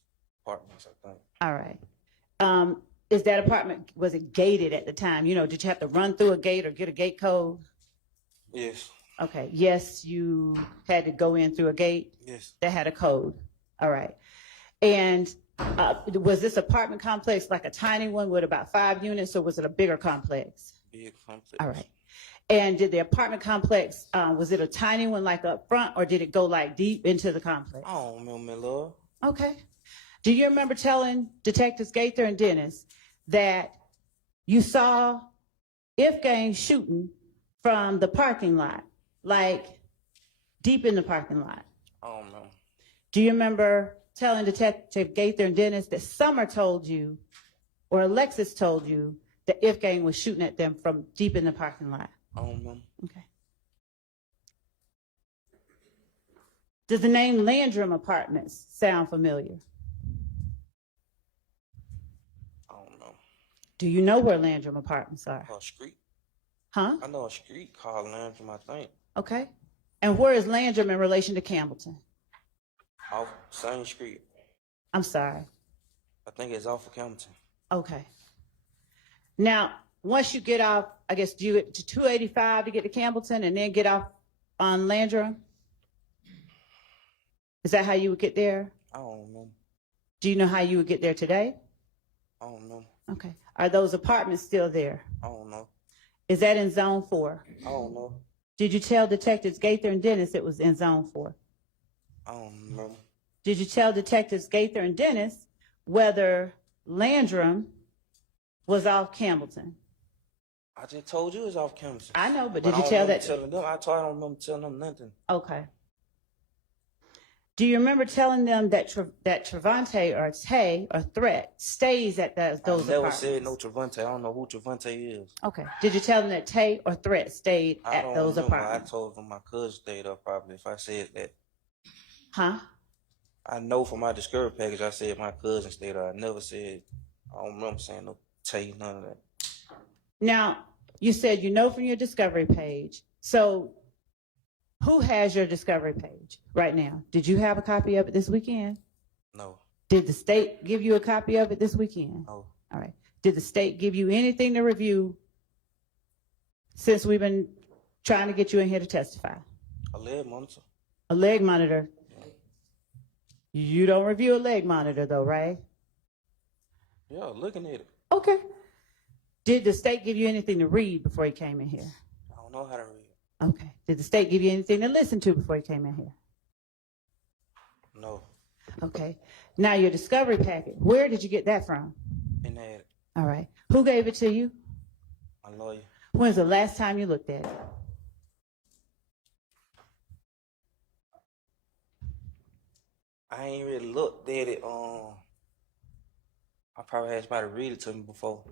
apartments, I think. All right. Is that apartment, was it gated at the time? You know, did you have to run through a gate or get a gate code? Yes. Okay. Yes, you had to go in through a gate Yes. that had a code. All right. And was this apartment complex like a tiny one with about 5 units, or was it a bigger complex? Big complex. All right. And did the apartment complex, was it a tiny one like up front, or did it go like deep into the complex? I don't remember, love. Okay. Do you remember telling Detectives Gaither and Dennis that you saw If Gang shooting from the parking lot, like deep in the parking lot? I don't know. Do you remember telling Detective Gaither and Dennis that Summer told you, or Alexis told you, that If Gang was shooting at them from deep in the parking lot? I don't remember. Okay. Does the name Landrum Apartments sound familiar? I don't know. Do you know where Landrum Apartments are? A street. Huh? I know a street called Landrum, I think. Okay. And where is Landrum in relation to Campbellton? Off same street. I'm sorry. I think it's off of Campbellton. Okay. Now, once you get off, I guess, do you get to 285 to get to Campbellton and then get off on Landrum? Is that how you would get there? I don't know. Do you know how you would get there today? I don't know. Okay. Are those apartments still there? I don't know. Is that in zone 4? I don't know. Did you tell detectives Gaither and Dennis it was in zone 4? I don't remember. Did you tell detectives Gaither and Dennis whether Landrum was off Campbellton? I just told you it's off Campbellton. I know, but I did you don't tell remember that? telling them. I don't remember telling them nothing. Okay. Do you remember telling them that Trevante or Tay or Threat stays at those I never apartments? said no Trevante. I don't know who Trevante is. Okay. Did you tell them that Tay or Threat stayed I at don't those remember. apartments? I told them my cousin stayed up probably if I said that. Huh? I know from my discovery package I said my cousin stayed there. I never said, I don't remember saying no Tay, none of that. Now, you said you know from your discovery page. So who has your discovery page right now? Did you have a copy of it this weekend? No, Did the state give you a copy of it this weekend? no. All right. Did the state give you anything to review since we've been trying to get you in here to testify? A leg monitor. A leg monitor. You don't review a leg monitor though, right? Yeah, looking at it. Okay. Did the state give you anything to read before you came in here? I don't know how to read. Okay. Did the state give you anything to listen to before you came in here? No, Okay. Now your discovery packet, where did you get that from? in that, All right. Who gave it to you? my lawyer. When's the last time you looked at it? I ain't really looked at it. I probably had somebody read it to me before.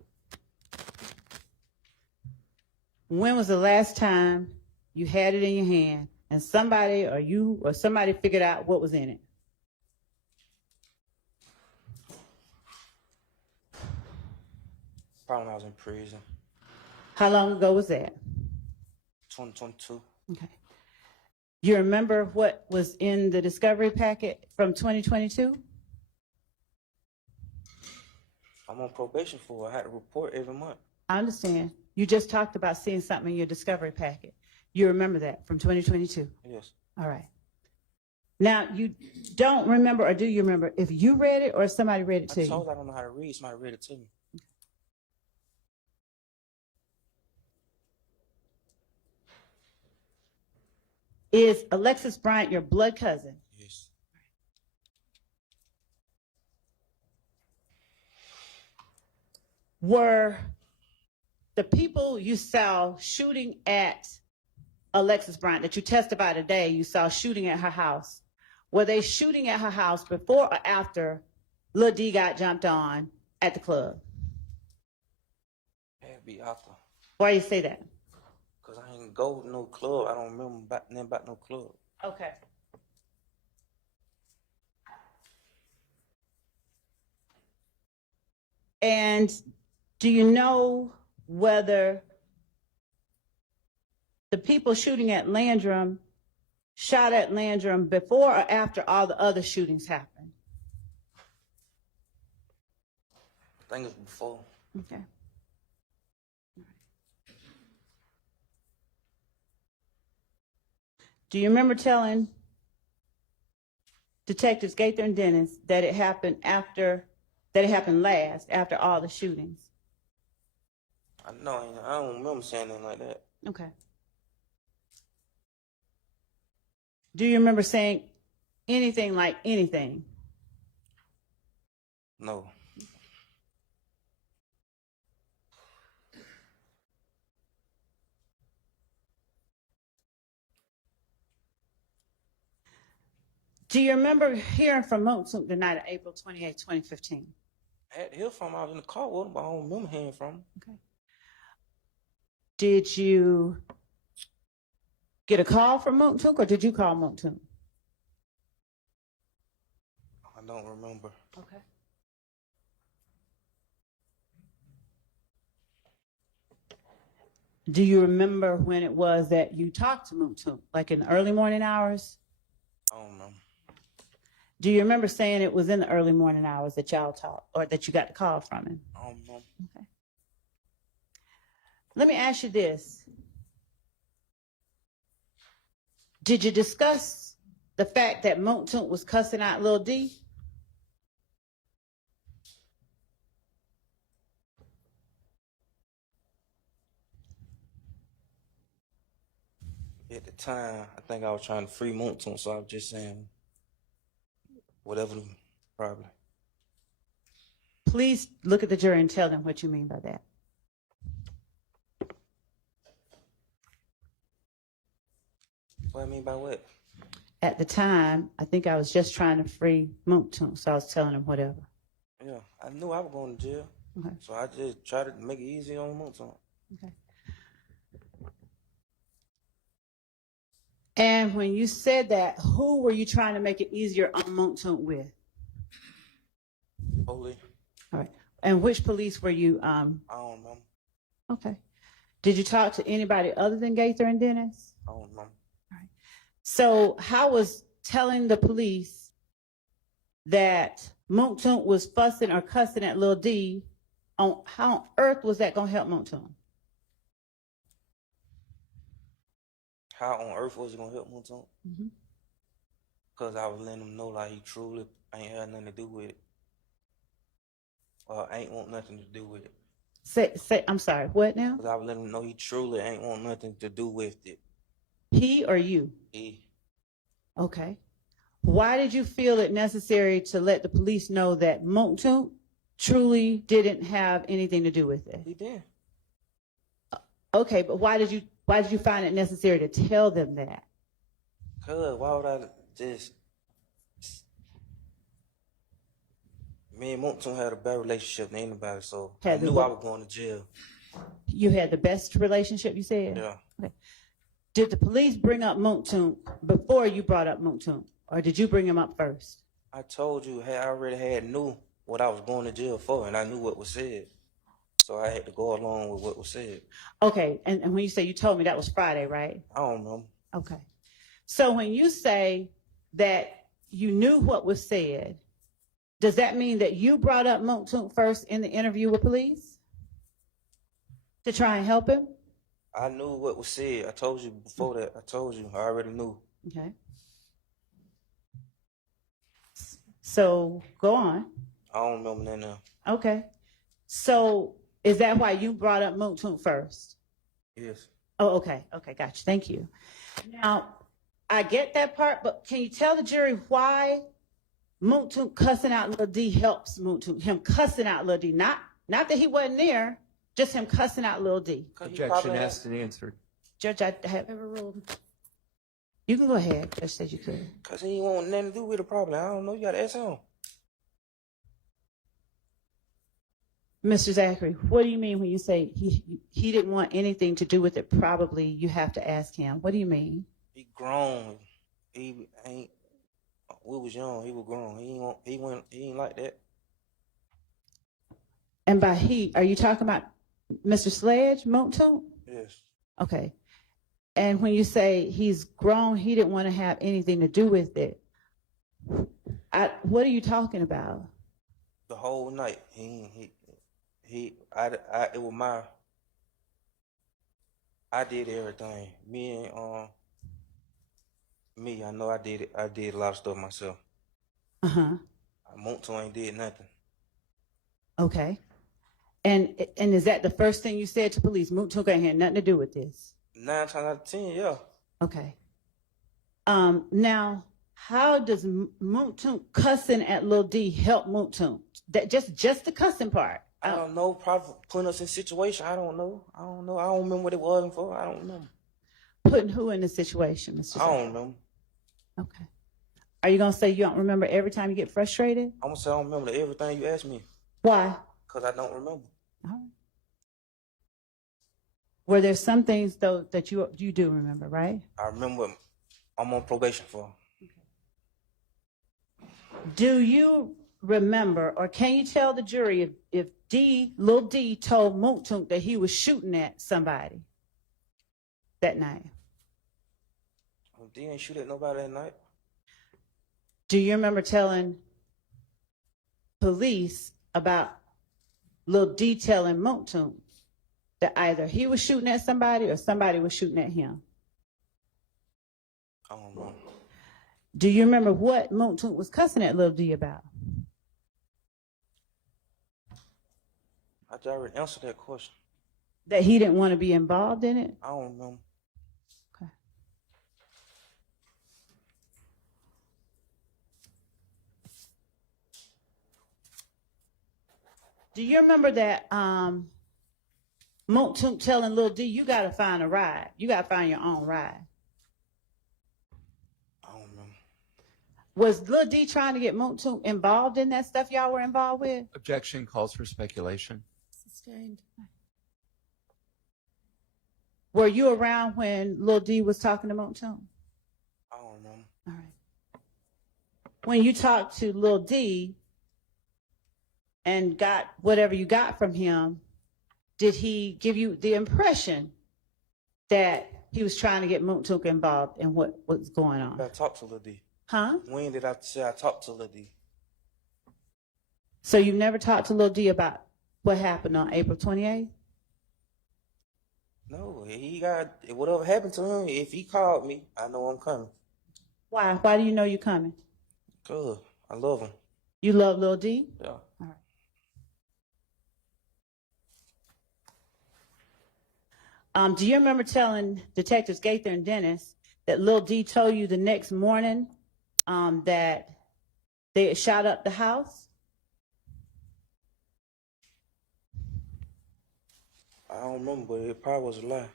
When was the last time you had it in your hand and somebody or you or somebody figured out what was in it? Probably when I was in prison, How long ago was that? 2022. Okay. You remember what was in the discovery packet from 2022? I'm on probation for it. I had to report every month. I understand. You just talked about seeing something in your discovery packet. You remember that from 2022? Yes. All right. Now, you don't remember, or do you remember, if you read it or if somebody read it to I told you? you I don't know how to read. Somebody read it to me. Is Alexis Bryant your blood cousin? Yes. Were the people you saw shooting at Alexis Bryant that you testified today, you saw shooting at her house, were they shooting at her house before or after Lil D got jumped on at the club? Had to be after. Why do you say that? Because I ain't go to no club. I don't remember nothing about no club. Okay. And do you know whether the people shooting at Landrum shot at Landrum before or after all the other shootings happened? I think it's before. Okay. Do you remember telling Detectives Gaither and Dennis that it happened last, after all the shootings? I know. I don't remember saying anything like that. Okay. Do you remember saying anything like anything? No. Do you remember hearing from Moonsuk the night of April 28, 2015? I had to hear from him. I was in the car with him, but I don't remember hearing from him. Okay. Did you get a call from Moonsuk or did you call Moonsuk? I don't remember. Okay. Do you remember when it was that you talked to Moontoon, like in the early morning hours? I don't remember. Do you remember saying it was in the early morning hours that y'all talked or that you got the call from him? I don't remember. Okay. Let me ask you this. Did you discuss the fact that Moontoon was cussing out Lil D? At the time, I think I was trying to free Moontoon, so I was just saying whatever, probably. Please look at the jury and tell them what you mean by that. What I mean by what? At the time, I think I was just trying to free Moontoon, so I was telling him whatever. Yeah, I knew I was going to jail, Okay. so I just tried to make it easy on Moontoon. Okay. And when you said that, who were you trying to make it easier on Moontoon with? Holy, All right. And which police were you? I don't remember. Okay. Did you talk to anybody other than Gaither and Dennis? I don't remember. So how was telling the police that Moontoon was fussing or cussing at Lil D, how on earth was that going to help Moontoon? How on earth was it going to help Moontoon? Mhm. Because I was letting him know like he truly ain't had nothing to do with it. Or ain't want nothing to do with it. Say, I'm sorry, what now? Because I was letting him know he truly ain't want nothing to do with it. He or you? He, Okay. Why did you feel it necessary to let the police know that Moontoon truly didn't have anything to do with it? he did. Okay, but why did you find it necessary to tell them that? Cause why would I just? Me and Moontoon had a bad relationship than anybody, so I Had the knew what? I was going to jail. You had the best relationship, you said? Yeah. Okay. Did the police bring up Moontoon before you brought up Moontoon, or did you bring him up first? I told you, I already knew what I was going to jail for, and I knew what was said. So I had to go along with what was said. Okay, and when you say you told me, that was Friday, right? I don't know. Okay. So when you say that you knew what was said, does that mean that you brought up Moontoon first in the interview with police to try and help him? I knew what was said. I told you before that. I told you. I already knew. Okay. So go on. I don't remember that now. Okay. So is that why you brought up Moontoon first? Yes. Oh, okay. Okay, gotcha. Thank you. Now, I get that part, but can you tell the jury why Moontoon cussing out Lil D helps Moontoon? Him cussing out Lil D, not that he wasn't there, just him cussing out Lil D. Objection asked and answered. Judge, I have. Overruled. You can go ahead. Judge said you could. Because he ain't want nothing to do with the problem. I don't know. You got to ask him. Mr. Zachary, what do you mean when you say he didn't want anything to do with it? Probably you have to ask him. What do you mean? He grown. He ain't. We was young. He was grown. He ain't like that. And by he, are you talking about Mr. Sledge, Moontoon? Yes. Okay. And when you say he's grown, he didn't want to have anything to do with it. What are you talking about? The whole night. It was my. I did everything. I know I did it. I did a lot of stuff myself. Uh-huh. Moontoon ain't did nothing. Okay. And is that the first thing you said to police? Moontoon ain't had nothing to do with this. 9 times out of 10, yeah. Okay. Now, how does Moontoon cussing at Lil D help Moontoon? That just the cussing part. I don't know. Probably putting us in situation. I don't know. I don't remember what it was for. I don't remember. Putting who in the situation, Mr. I don't Zachary? remember. Okay. Are you gonna say you don't remember every time you get frustrated? I'm gonna say I don't remember everything you asked me Why? because I don't remember. All right. Were there some things though that you do remember, right? I remember I'm on probation for. Do you remember, or can you tell the jury if Lil D told Moontunk that he was shooting at somebody that night? D ain't shoot at nobody that night. Do you remember telling police about Lil D telling Moontunk that either he was shooting at somebody or somebody was shooting at him? I don't know. Do you remember what Moontunk was cussing at Lil D about? I already answered that question. That he didn't want to be involved in it? I don't know. Okay. Do you remember that Moontunk telling Lil D, you got to find a ride. You got to find your own ride. I don't know. Was Lil D trying to get Moontunk involved in that stuff y'all were involved with? Objection calls for speculation. Sustained. Were you around when Lil D was talking to Moontunk? I don't know. All right. When you talked to Lil D and got whatever you got from him, did he give you the impression that he was trying to get Moontunk involved in what was going on? I talked to Lil D. Huh? When did I say I talked to Lil D? So you've never talked to Lil D about what happened on April 28th? No, he got whatever happened to him. If he called me, I know I'm coming. Why? Why do you know you're coming? Good. I love him. You love Lil D? Yeah. All right. Do you remember telling Detectives Gaither and Dennis that Lil D told you the next morning that they had shot up the house? I don't remember, but it probably was a lie.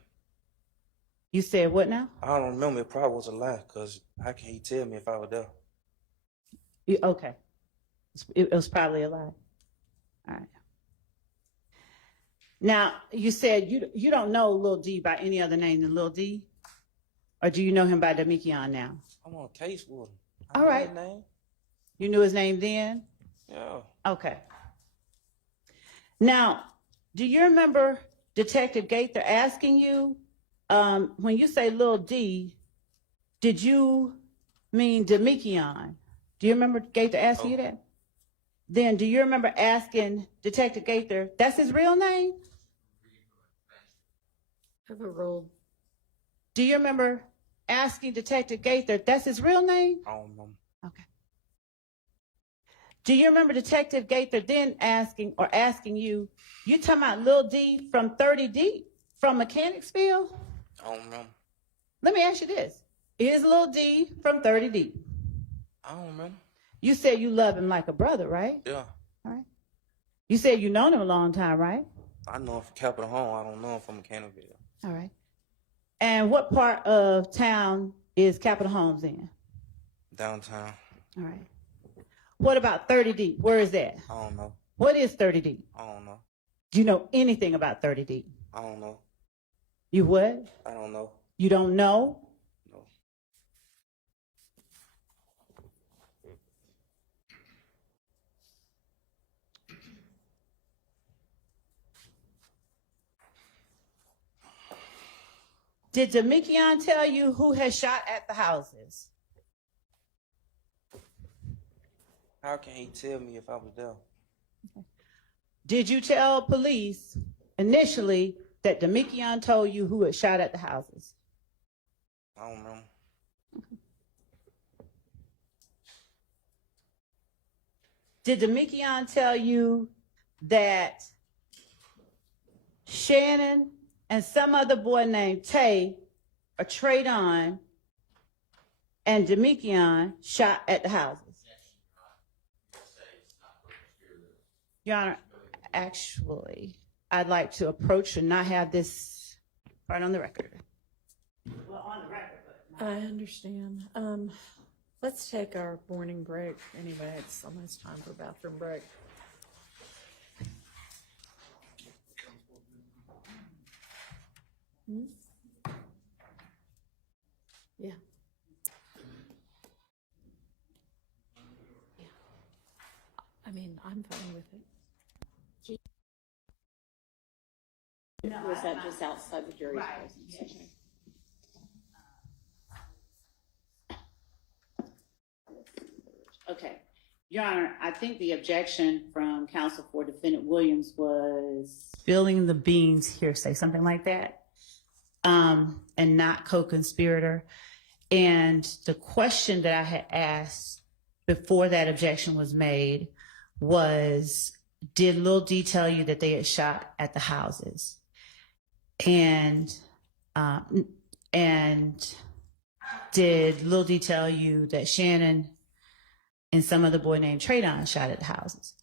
You said what now? I don't remember. It probably was a lie, because how can he tell me if I was there? Okay. It was probably a lie. All right. Now, you said you don't know Lil D by any other name than Lil D? Or do you know him by Demikion now? I'm on a case with him. All right. His name? You knew his name then? Yeah. Okay. Now, do you remember Detective Gaither asking you, when you say Lil D, did you mean Demikion? Do you remember Gaither asking you that? Then do you remember asking Detective Gaither, that's his real name? Have a roll. Do you remember asking Detective Gaither, that's his real name? I don't know. Okay. Do you remember Detective Gaither then asking you, you talking about Lil D from 30D, from Mechanicsville? I don't know. Let me ask you this. Is Lil D from 30D? I don't remember. You said you love him like a brother, right? Yeah. All right. You said you known him a long time, right? I know him from Capitol Home. I don't know him from Mechanicsville. All right. And what part of town is Capitol Homes in? Downtown. All right. What about 30D? Where is that? I don't know. What is 30D? I don't know. Do you know anything about 30D? I don't know. You what? I don't know. You don't know? No. Did Demikion tell you who had shot at the houses? How can he tell me if I was there? Did you tell police initially that Demikion told you who had shot at the houses? I don't know. Did Demikion tell you that Shannon and some other boy named Tay or Traydon and Demikion shot at the houses? Your Honor, actually, I'd like to approach and not have this part on the record. Well, on the record, but I understand. Let's take our morning break. Anyway, it's almost time for bathroom break. Hmm? Yeah. Yeah. with it. Was that just outside the jury's presence? Okay. Your Honor, I think the objection from counsel for defendant Williams was spilling the beans hearsay, something like that, and not co-conspirator. And the question that I had asked before that objection was made was, did Lil D tell you that they had shot at the houses? And did Lil D tell you that Shannon and some other boy named Traydon shot at the houses?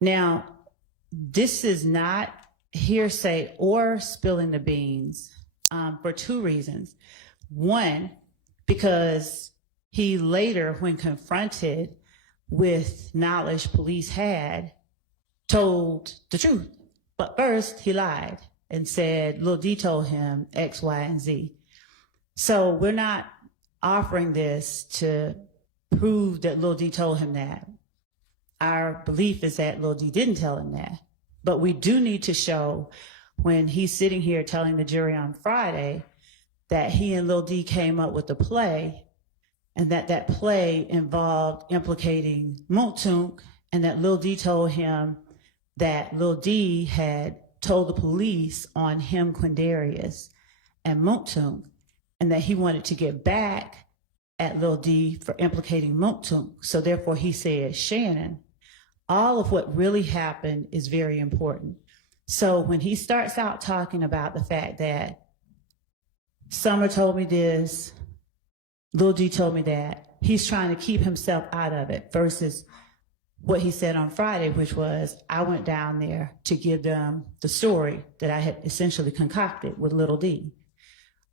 Now, this is not hearsay or spilling the beans for two reasons. One, because he later, when confronted with knowledge police had, told the truth. But first, he lied and said Lil D told him X, Y, and Z. So we're not offering this to prove that Lil D told him that. Our belief is that Lil D didn't tell him that. But we do need to show, when he's sitting here telling the jury on Friday that he and Lil D came up with a play, and that play involved implicating Moontunk, and that Lil D told him that Lil D had told the police on him, Quindarius, and Moontunk, and that he wanted to get back at Lil D for implicating Moontunk. So therefore he said Shannon. All of what really happened is very important. So when he starts out talking about the fact that Summer told me this, Lil D told me that, he's trying to keep himself out of it versus what he said on Friday, which was, I went down there to give them the story that I had essentially concocted with Lil D.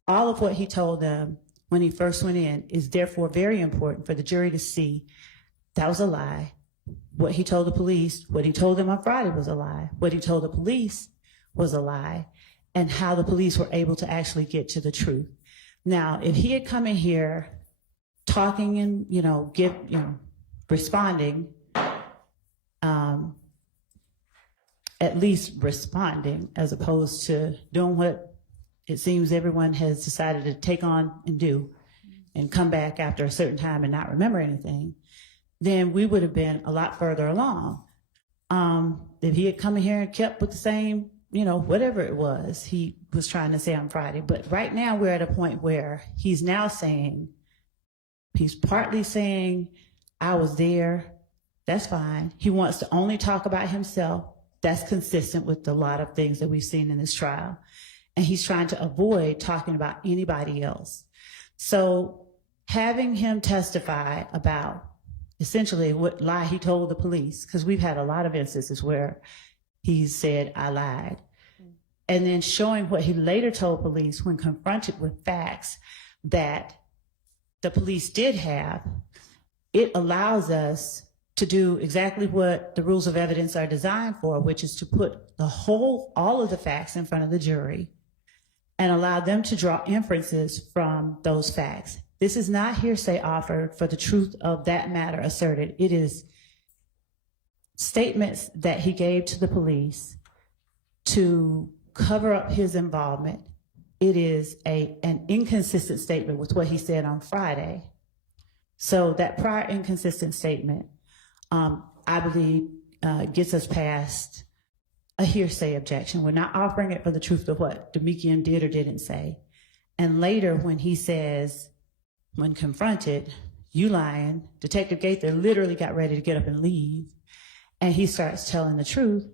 All of what he told them when he first went in is therefore very important for the jury to see that was a lie. What he told the police, what he told them on Friday was a lie. What he told the police was a lie, and how the police were able to actually get to the truth. Now, if he had come in here talking and, responding, at least responding, as opposed to doing what it seems everyone has decided to take on and do and come back after a certain time and not remember anything, then we would have been a lot further along. If he had come in here and kept with the same, whatever it was he was trying to say on Friday. But right now we're at a point where he's now saying, he's partly saying, I was there. That's fine. He wants to only talk about himself. That's consistent with a lot of things that we've seen in this trial. And he's trying to avoid talking about anybody else. So having him testify about essentially what lie he told the police, because we've had a lot of instances where he said, I lied. And then showing what he later told police when confronted with facts that the police did have, it allows us to do exactly what the rules of evidence are designed for, which is to put all of the facts in front of the jury and allow them to draw inferences from those facts. This is not hearsay offered for the truth of that matter asserted. It is statements that he gave to the police to cover up his involvement. It is an inconsistent statement with what he said on Friday. So that prior inconsistent statement, I believe, gets us past a hearsay objection. We're not offering it for the truth of what Demekian did or didn't say. And later when he says, when confronted, you lying, Detective Gaither literally got ready to get up and leave, and he starts telling the truth,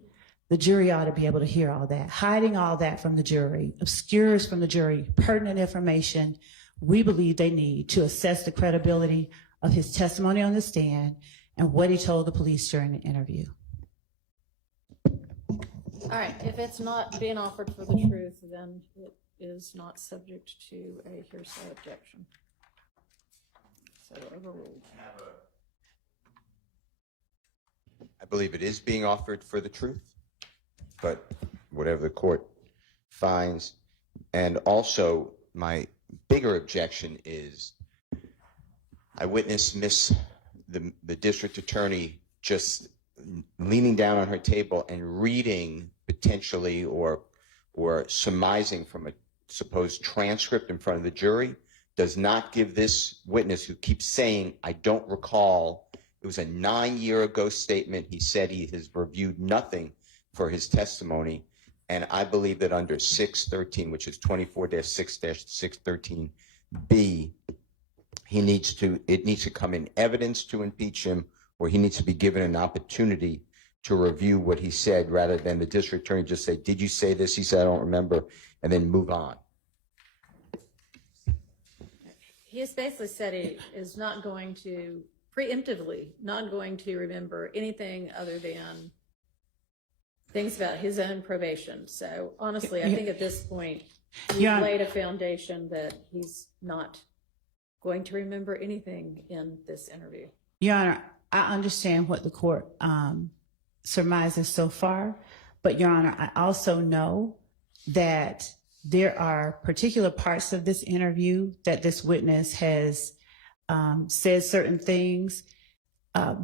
the jury ought to be able to hear all that. Hiding all that from the jury obscures from the jury pertinent information we believe they need to assess the credibility of his testimony on the stand and what he told the police during the interview. All right, if it's not being offered for the truth, then it is not subject to a hearsay objection. So overruled. I believe it is being offered for the truth, but whatever the court finds. And also, my bigger objection is I witnessed the district attorney just leaning down on her table and reading potentially or surmising from a supposed transcript in front of the jury does not give this witness, who keeps saying, I don't recall, it was a 9-year ago statement. He said he has reviewed nothing for his testimony. And I believe that under 613, which is 24-6-613B, it needs to come in evidence to impeach him, or he needs to be given an opportunity to review what he said, rather than the district attorney just say, did you say this? He said, I don't remember, and then move on. He has basically said he is not going to, preemptively, not going to remember anything other than things about his own probation. So honestly, I think at this point, we've laid a foundation that he's not going to remember anything in this interview. Your Honor, I understand what the court surmises so far, but Your Honor, I also know that there are particular parts of this interview that this witness has said certain things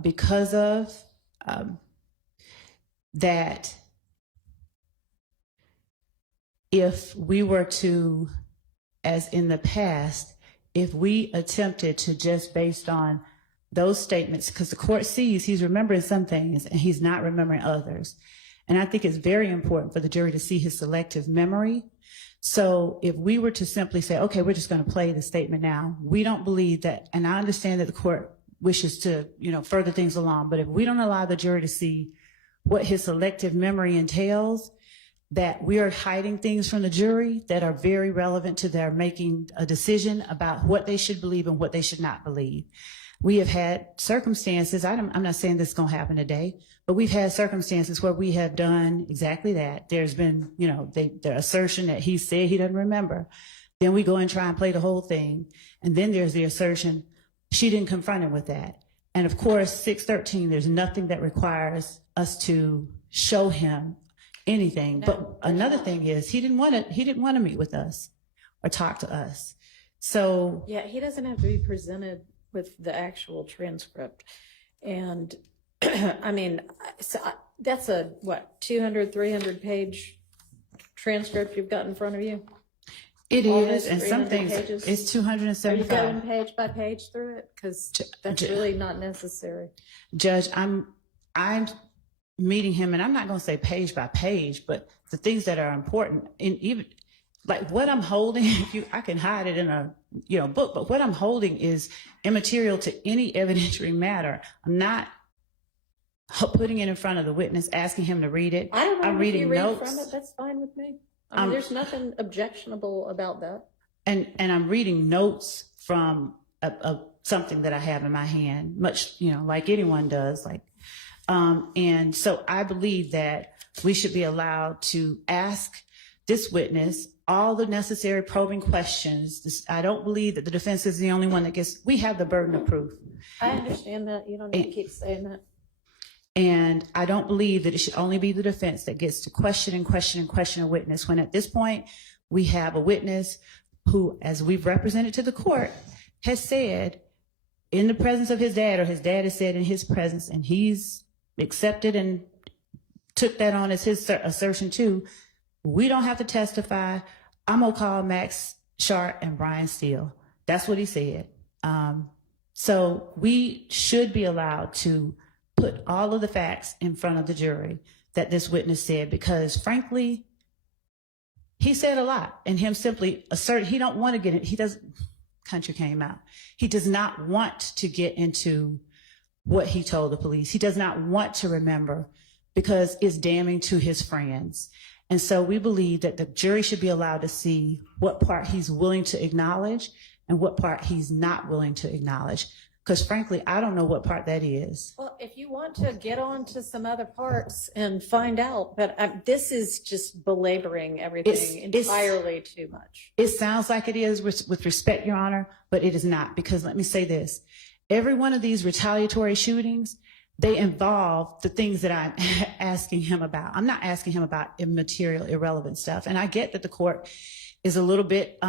because of that. If we were to, as in the past, if we attempted to just based on those statements, because the court sees he's remembering some things and he's not remembering others. And I think it's very important for the jury to see his selective memory. So if we were to simply say, okay, we're just going to play the statement now, we don't believe that, and I understand that the court wishes to, further things along, but if we don't allow the jury to see what his selective memory entails, that we are hiding things from the jury that are very relevant to their making a decision about what they should believe and what they should not believe. We have had circumstances, I'm not saying this is going to happen today, but we've had circumstances where we have done exactly that. There's been, their assertion that he said he doesn't remember. Then we go and try and play the whole thing. And then there's the assertion she didn't confront him with that. And of course, 613, there's nothing that requires us to show him anything. But another thing is he didn't want to meet with us or talk to us. So yeah, he doesn't have to be presented with the actual transcript. And I mean, so that's a, 200, 300 page transcript you've got in front of you? It is, and some things, pages? it's Are you 275. going page by page through it? Because that's really not necessary. Judge, I'm meeting him, and I'm not going to say page by page, but the things that are important, and even like what I'm holding, I can hide it in a book, but what I'm holding is immaterial to any evidentiary matter. I'm not putting it in front of the witness, asking him to read it. I don't know. I'm reading if you read notes. from it, that's fine with me. I mean, there's nothing objectionable about that. And I'm reading notes from something that I have in my hand, much, like anyone does. And so I believe that we should be allowed to ask this witness all the necessary probing questions. I don't believe that the defense is the only one that we have the burden of proof. I understand that. You don't need to keep saying that. And I don't believe that it should only be the defense that gets to question a witness, when at this point we have a witness who, as we've represented to the court, has said in the presence of his dad, or his dad has said in his presence, and he's accepted and took that on as his assertion too. We don't have to testify. I'm going to call Max Sharp and Brian Steele. That's what he said. So we should be allowed to put all of the facts in front of the jury that this witness said, because frankly, he said a lot, and him simply assert he don't want to get it. Country came out. He does not want to get into what he told the police. He does not want to remember because it's damning to his friends. And so we believe that the jury should be allowed to see what part he's willing to acknowledge and what part he's not willing to acknowledge. Because frankly, I don't know what part that is. Well, if you want to get on to some other parts and find out, but this is just belaboring everything entirely too much. It sounds like it is with respect, Your Honor, but it is not, because let me say this. Every one of these retaliatory shootings, they involve the things that I'm asking him about. I'm not asking him about immaterial, irrelevant stuff. And I get that the court is a little bit,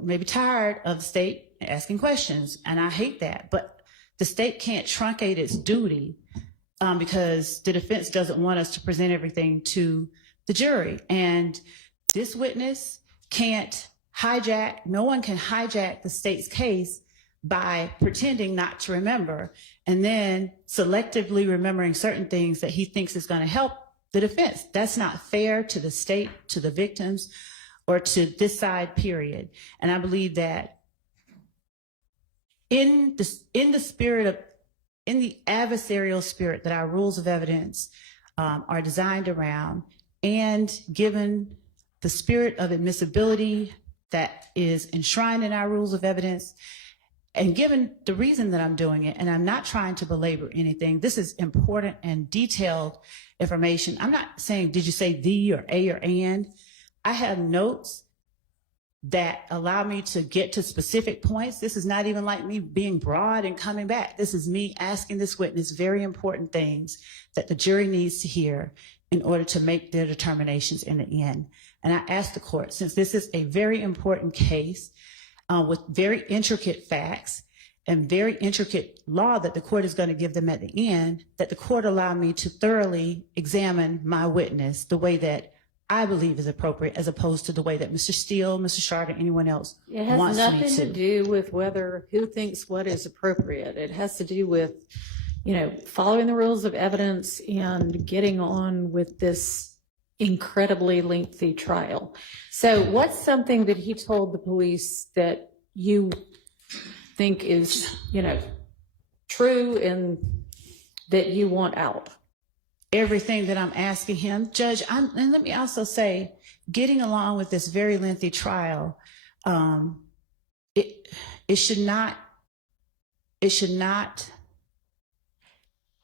maybe tired of the state asking questions. And I hate that. But the state can't truncate its duty because the defense doesn't want us to present everything to the jury. And this witness can't hijack, no one can hijack the state's case by pretending not to remember and then selectively remembering certain things that he thinks is going to help the defense. That's not fair to the state, to the victims, or to this side, period. And I believe that in the adversarial spirit that our rules of evidence are designed around, and given the spirit of admissibility that is enshrined in our rules of evidence, and given the reason that I'm doing it, and I'm not trying to belabor anything, this is important and detailed information. I'm not saying, did you say the or a or and? I have notes that allow me to get to specific points. This is not even like me being broad and coming back. This is me asking this witness very important things that the jury needs to hear in order to make their determinations in the end. And I ask the court, since this is a very important case with very intricate facts and very intricate law that the court is going to give them at the end, that the court allow me to thoroughly examine my witness the way that I believe is appropriate, as opposed to the way that Mr. Steele, Mr. Shard, or anyone else It has wants me nothing to do with who thinks what is appropriate. It has to do with, following the rules of evidence and getting on with this incredibly lengthy trial. So what's something that he told the police that you think is, true and that you want out? Everything that I'm asking him, Judge, and let me also say, getting along with this very lengthy trial, it should not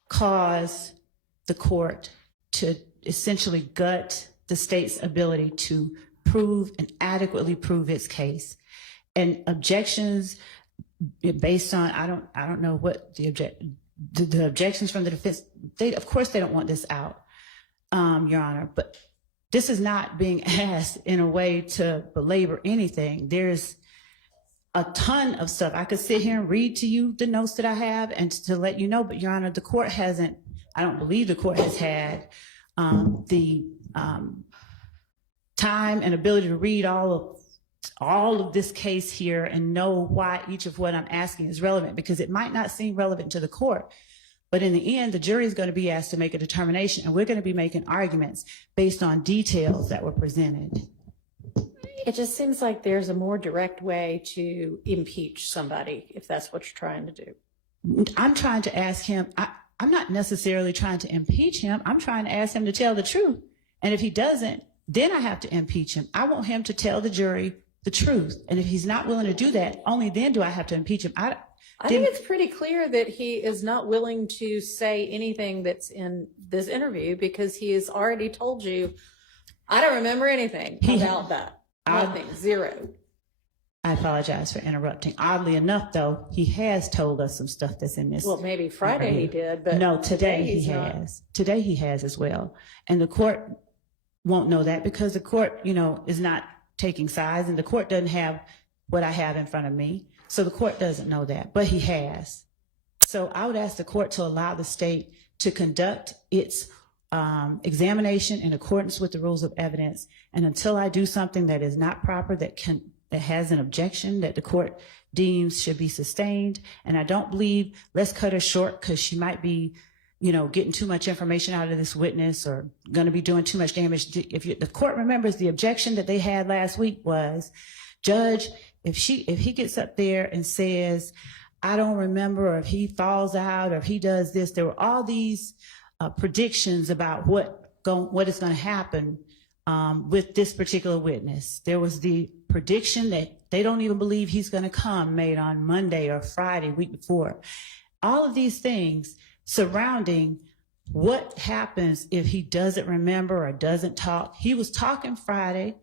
cause the court to essentially gut the state's ability to prove and adequately prove its case. And objections based on, I don't know what the objections from the defense, of course they don't want this out, Your Honor, but this is not being asked in a way to belabor anything. There's a ton of stuff. I could sit here and read to you the notes that I have and to let you know, but Your Honor, the court hasn't, I don't believe the court has had the time and ability to read all of this case here and know why each of what I'm asking is relevant, because it might not seem relevant to the court, but in the end, the jury is going to be asked to make a determination, and we're going to be making arguments based on details that were presented. It just seems like there's a more direct way to impeach somebody, if that's what you're trying to do. I'm trying to ask him, I'm not necessarily trying to impeach him. I'm trying to ask him to tell the truth. And if he doesn't, then I have to impeach him. I want him to tell the jury the truth. And if he's not willing to do that, only then do I have to impeach him. I think it's pretty clear that he is not willing to say anything that's in this interview, because he has already told you, I don't remember anything about that. Nothing, zero. I apologize for interrupting. Oddly enough, though, he has told us some stuff that's in this. Well, maybe Friday he did, but no, today he not. has. Today he has as well. And the court won't know that, because the court, is not taking sides, and the court doesn't have what I have in front of me. So the court doesn't know that, but he has. So I would ask the court to allow the state to conduct its examination in accordance with the rules of evidence. And until I do something that is not proper, that has an objection that the court deems should be sustained. And I don't believe, let's cut her short because she might be, getting too much information out of this witness or going to be doing too much damage. The court remembers, the objection that they had last week was, Judge, if he gets up there and says, I don't remember, or if he falls out, or if he does this, there were all these predictions about what is going to happen with this particular witness. There was the prediction that they don't even believe he's going to come, made on Monday or Friday, week before. All of these things surrounding what happens if he doesn't remember or doesn't talk. He was talking Friday.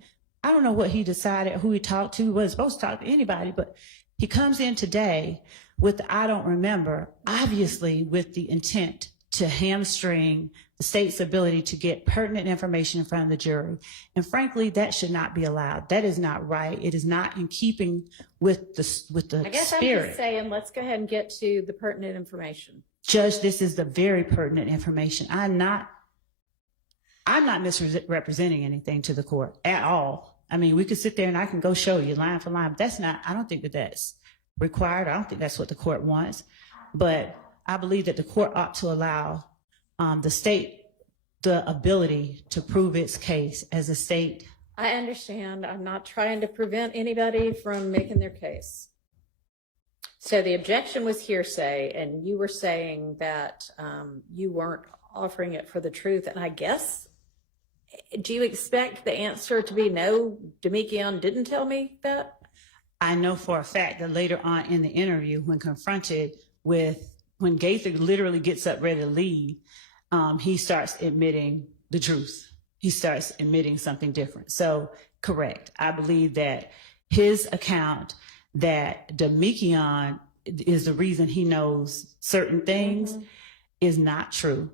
I don't know what he decided, who he talked to. He wasn't supposed to talk to anybody, but he comes in today with the I don't remember, obviously with the intent to hamstring the state's ability to get pertinent information in front of the jury. And frankly, that should not be allowed. That is not right. It is not in keeping with the I guess I'm spirit. just saying, let's go ahead and get to the pertinent information. Judge, this is the very pertinent information. I'm not misrepresenting anything to the court at all. I mean, we could sit there and I can go show you line for line, but I don't think that that's required. I don't think that's what the court wants. But I believe that the court ought to allow the state the ability to prove its case as a state. I understand. I'm not trying to prevent anybody from making their case. So the objection was hearsay, and you were saying that you weren't offering it for the truth. And I guess, do you expect the answer to be no, Demekion didn't tell me that? I know for a fact that later on in the interview, when confronted with, when Gaither literally gets up ready to leave, he starts admitting the truth. He starts admitting something different. So correct. I believe that his account that Demekion is the reason he knows certain things is not true.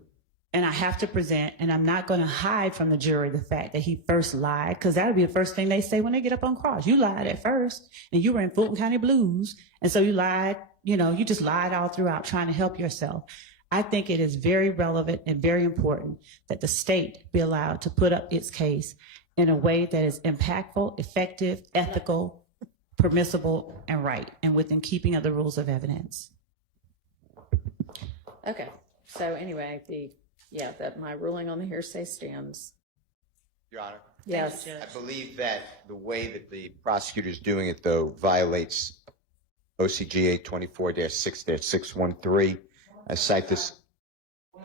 And I have to present, and I'm not going to hide from the jury the fact that he first lied, because that would be the first thing they say when they get up on cross. You lied at first, and you were in Fulton County Blues, and so you lied, you just lied all throughout trying to help yourself. I think it is very relevant and very important that the state be allowed to put up its case in a way that is impactful, effective, ethical, permissible, and right, and within keeping of the rules of evidence. Okay. So anyway, that my ruling on the hearsay stands. Your Honor. Yes. I believe that the way that the prosecutor's doing it, though, violates OCGA 24-6-613. I cite this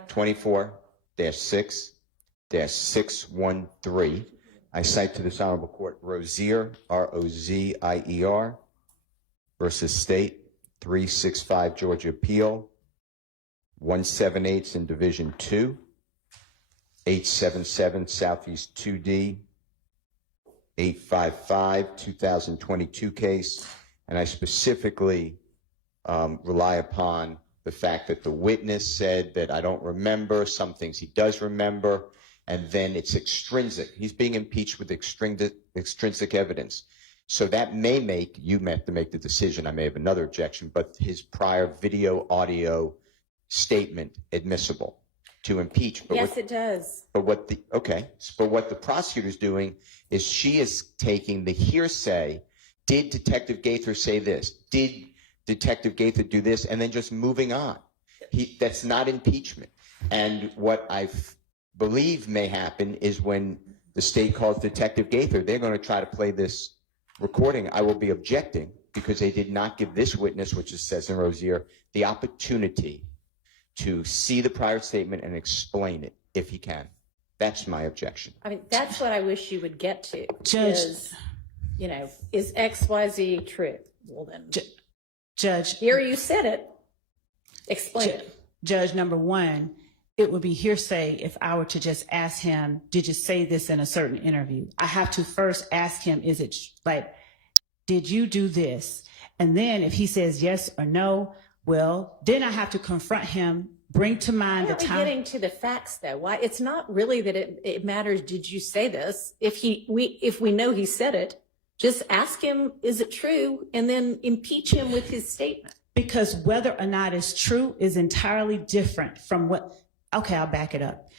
24-6-613. I cite to this honorable court Rozier, R-O-Z-I-E-R, versus State, 365 Georgia Appeal, 178 in Division 2, 877 Southeast 2D, 855, 2022 case. And I specifically rely upon the fact that the witness said that I don't remember, some things he does remember, and then it's extrinsic. He's being impeached with extrinsic evidence. So that may make, you have to make the decision, I may have another objection, but his prior video audio statement admissible to impeach. But Yes, it does. But what the prosecutor's doing is she is taking the hearsay. Did Detective Gaither say this? Did Detective Gaither do this? And then just moving on. That's not impeachment. And what I believe may happen is when the state calls Detective Gaither, they're going to try to play this recording. I will be objecting because they did not give this witness, which it says in Rozier, the opportunity to see the prior statement and explain it if he can. That's my objection. I mean, that's what I wish you would get to. Judge, is XYZ true? Well, then, Judge, here you said it. Explain it. Judge, number one, it would be hearsay if I were to just ask him, did you say this in a certain interview? I have to first ask him, is it like, did you do this? And then if he says yes or no, well, then I have to confront him, bring to mind the time. Getting to the facts, though. Why? It's not really that it matters. Did you say this? If we know he said it, just ask him, is it true? And then impeach him with his statement. Because whether or not it's true is entirely different from what, okay, I'll back it up.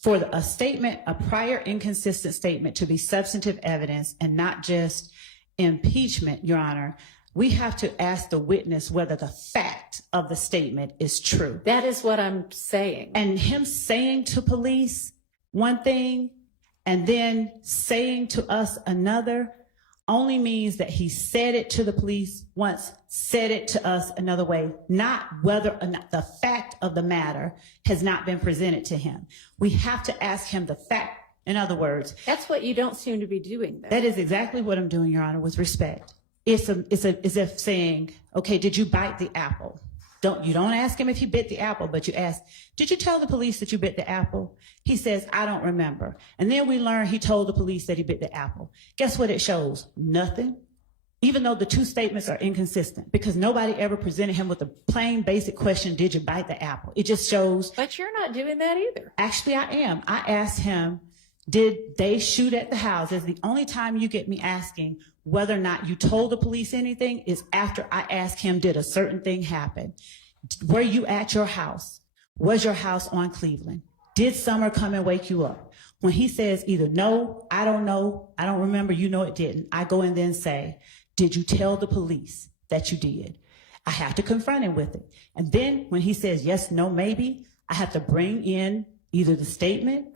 For a statement, a prior inconsistent statement to be substantive evidence and not just impeachment, Your Honor, we have to ask the witness whether the fact of the statement is true. That is what I'm saying. And him saying to police one thing and then saying to us another only means that he said it to the police once, said it to us another way, not whether or not the fact of the matter has not been presented to him. We have to ask him the fact. In other words, that's what you don't seem to be doing, though. That is exactly what I'm doing, Your Honor, with respect. It's as if saying, okay, did you bite the apple? You don't ask him if he bit the apple, but you ask, did you tell the police that you bit the apple? He says, I don't remember. And then we learn he told the police that he bit the apple. Guess what it shows? Nothing. even though the two statements are inconsistent, because nobody ever presented him with a plain basic question, did you bite the apple? It just shows. But you're not doing that either. Actually, I am. I asked him, did they shoot at the house? That's the only time you get me asking whether or not you told the police anything is after I ask him, did a certain thing happen? Were you at your house? Was your house on Cleveland? Did Summer come and wake you up? When he says either no, I don't know, I don't remember, you know it didn't, I go and then say, did you tell the police that you did? I have to confront him with it. And then when he says yes, no, maybe, I have to bring in either the statement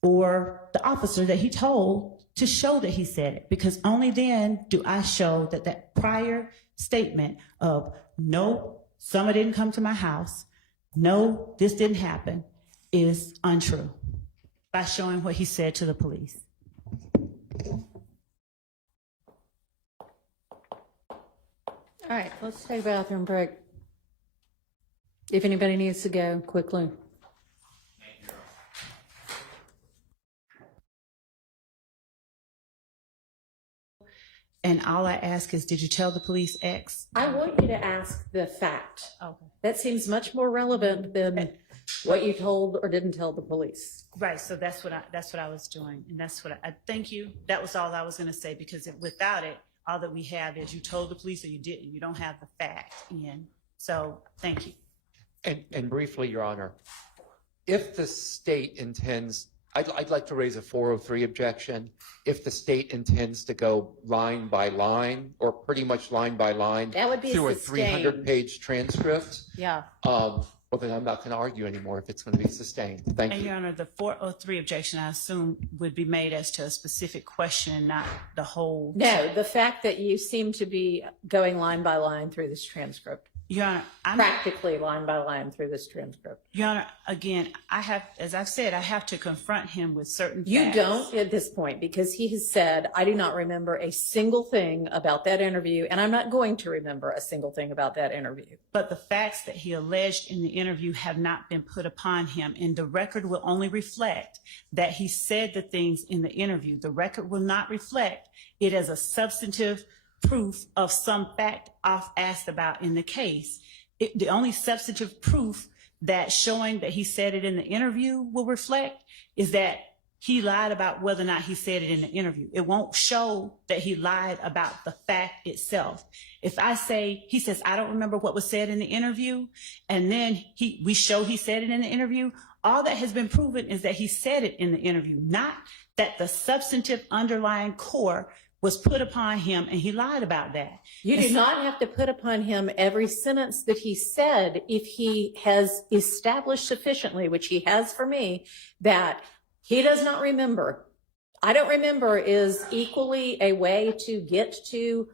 or the officer that he told to show that he said it, because only then do I show that that prior statement of no, Summer didn't come to my house, no, this didn't happen, is untrue, by showing what he said to the police. All right, let's take a bathroom break. If anybody needs to go, quickly. And all I ask is, did you tell the police X? I want you to ask the fact. Okay. That seems much more relevant than what you told or didn't tell the police. Right, so that's what I was doing, and that's what I thank you. That was all I was going to say, because without it, all that we have is you told the police or you didn't. You don't have the fact in. So thank you. And briefly, Your Honor, if the state intends, I'd like to raise a 403 objection. If the state intends to go line by line, or pretty much line by line, That would be through a sustained. 300-page transcript, Yeah. well, then I'm not going to argue anymore if it's going to be sustained. Thank And you. Your Honor, the 403 objection, I assume, would be made as to a specific question, not the whole. No, the fact that you seem to be going line by line through this transcript, Your Honor, practically line by line through this transcript. Your Honor, again, as I've said, I have to confront him with certain You facts. don't at this point, because he has said, I do not remember a single thing about that interview, and I'm not going to remember a single thing about that interview. But the facts that he alleged in the interview have not been put upon him, and the record will only reflect that he said the things in the interview. The record will not reflect it as a substantive proof of some fact I've asked about in the case. The only substantive proof that showing that he said it in the interview will reflect is that he lied about whether or not he said it in the interview. It won't show that he lied about the fact itself. If I say, he says, I don't remember what was said in the interview, and then we show he said it in the interview, all that has been proven is that he said it in the interview, not that the substantive underlying core was put upon him and he lied about that. You do not have to put upon him every sentence that he said if he has established sufficiently, which he has for me, that he does not remember. I don't remember is equally a way to get to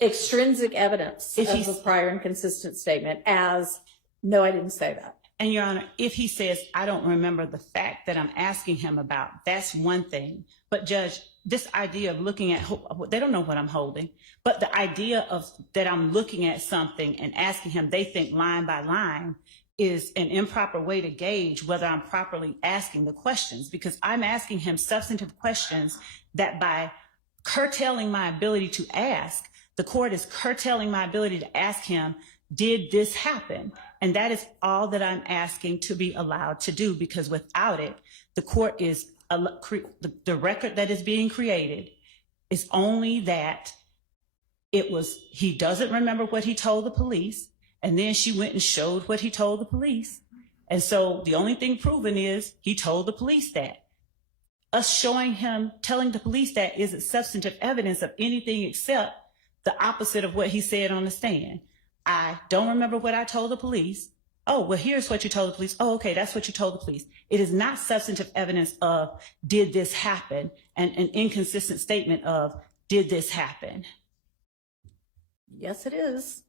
extrinsic evidence of a prior inconsistent statement as, no, I didn't say that. And Your Honor, if he says, I don't remember the fact that I'm asking him about, that's one thing. But Judge, this idea of looking at, they don't know what I'm holding, but the idea of that I'm looking at something and asking him, they think line by line, is an improper way to gauge whether I'm properly asking the questions, because I'm asking him substantive questions that by curtailing my ability to ask, the court is curtailing my ability to ask him, did this happen? And that is all that I'm asking to be allowed to do, because without it, the court is, the record that is being created is only that he doesn't remember what he told the police, and then she went and showed what he told the police. And so the only thing proven is he told the police that. Us showing him, telling the police that isn't substantive evidence of anything except the opposite of what he said on the stand. I don't remember what I told the police. Oh, well, here's what you told the police. Oh, okay, that's what you told the police. It is not substantive evidence of, did this happen? And an inconsistent statement of, did this happen? Yes, it is.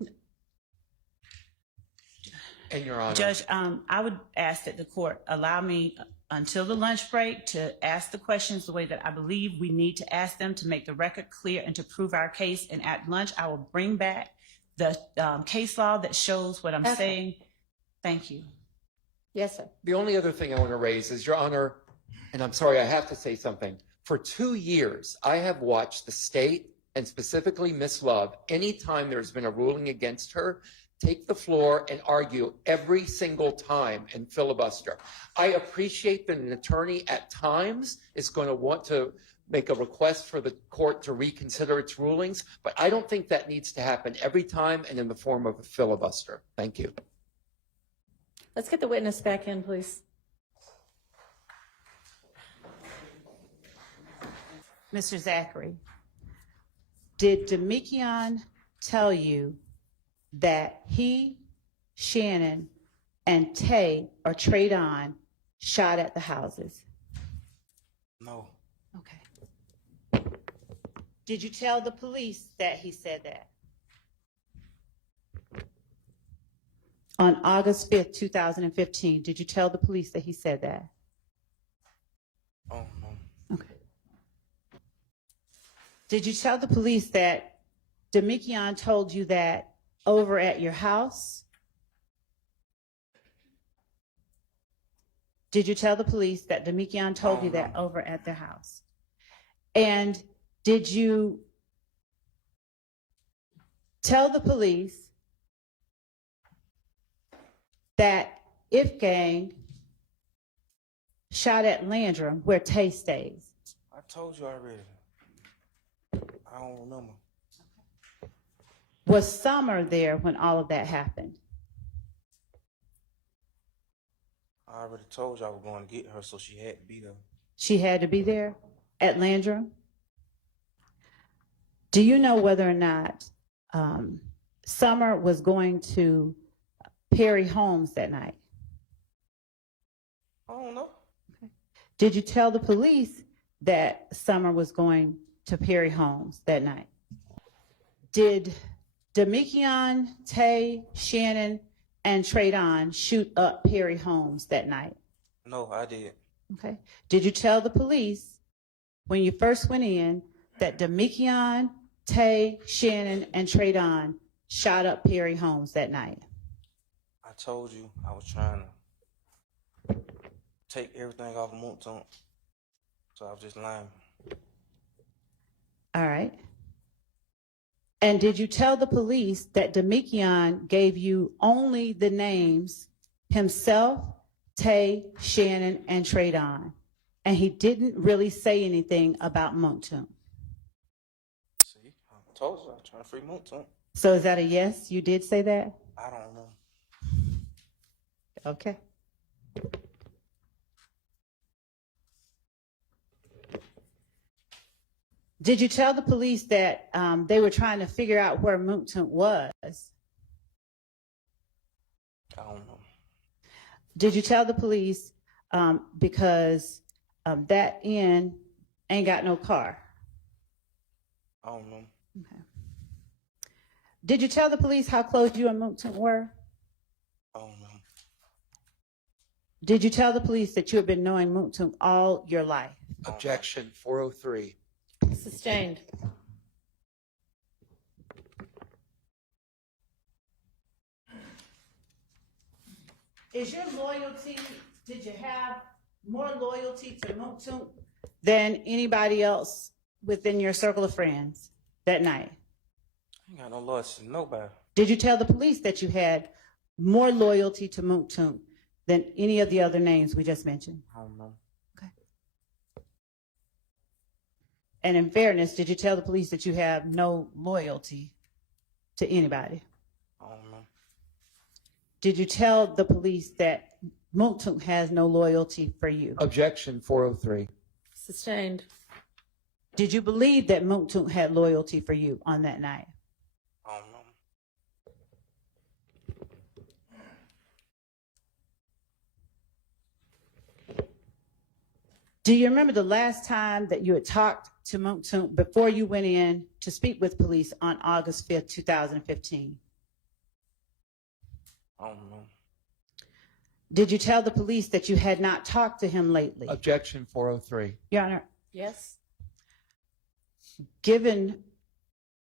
And Your Honor, Judge, I would ask that the court allow me until the lunch break to ask the questions the way that I believe we need to ask them to make the record clear and to prove our case. And at lunch, I will bring back the case law that shows what I'm saying. Thank you. Yes, sir. the only other thing I want to raise is, Your Honor, and I'm sorry, I have to say something. For 2 years, I have watched the state and specifically Miss Love, anytime there's been a ruling against her, take the floor and argue every single time and filibuster. I appreciate that an attorney at times is going to want to make a request for the court to reconsider its rulings, but I don't think that needs to happen every time and in the form of a filibuster. Thank you. Let's get the witness back in, please. Mr. Zachary, did Demekion tell you that he, Shannon, and Tay or Traydon shot at the houses? No. Okay. Did you tell the police that he said that? On August 5th, 2015, did you tell the police that he said that? Oh, no. Okay. Did you tell the police that Demekion told you that over at your house? Did you tell the police that Demekion told you that over at their house? And did you tell the police that If Gang shot at Landrum where Tay stays? I told you already. I don't remember. Was Summer there when all of that happened? I already told you I was going to get her, so she had to be there. She had to be there at Landrum? Do you know whether or not Summer was going to Perry Homes that night? I don't know. Okay. Did you tell the police that Summer was going to Perry Homes that night? Did Demekion, Tay, Shannon, and Traydon shoot up Perry Homes that night? No, I did. Okay. Did you tell the police when you first went in that Demekion, Tay, Shannon, and Traydon shot up Perry Homes that night? I told you I was trying to take everything off of Moonton, so I was just lying. All right. And did you tell the police that Demekion gave you only the names himself, Tay, Shannon, and Traydon, and he didn't really say anything about Moonton? See, I told you I was trying to free Moonton. So is that a yes? You did say that? I don't know. Okay. Did you tell the police that they were trying to figure out where Moonton was? I don't know. Did you tell the police because that inn ain't got no car? I don't know. Okay. Did you tell the police how close you and Moonton were? I don't know. Did you tell the police that you had been knowing Moonton all your life? Objection 403. Sustained. Is your loyalty, did you have more loyalty to Moonton than anybody else within your circle of friends that night? I ain't got no loyalty to nobody. Did you tell the police that you had more loyalty to Moonton than any of the other names we just mentioned? I don't know. Okay. And in fairness, did you tell the police that you have no loyalty to anybody? I don't know. Did you tell the police that Moonton has no loyalty for you? Objection 403. Sustained. Did you believe that Moonton had loyalty for you on that night? I don't know. Do you remember the last time that you had talked to Moonton before you went in to speak with police on August 5th, 2015? I don't know. Did you tell the police that you had not talked to him lately? Objection 403. Your Honor, Yes. given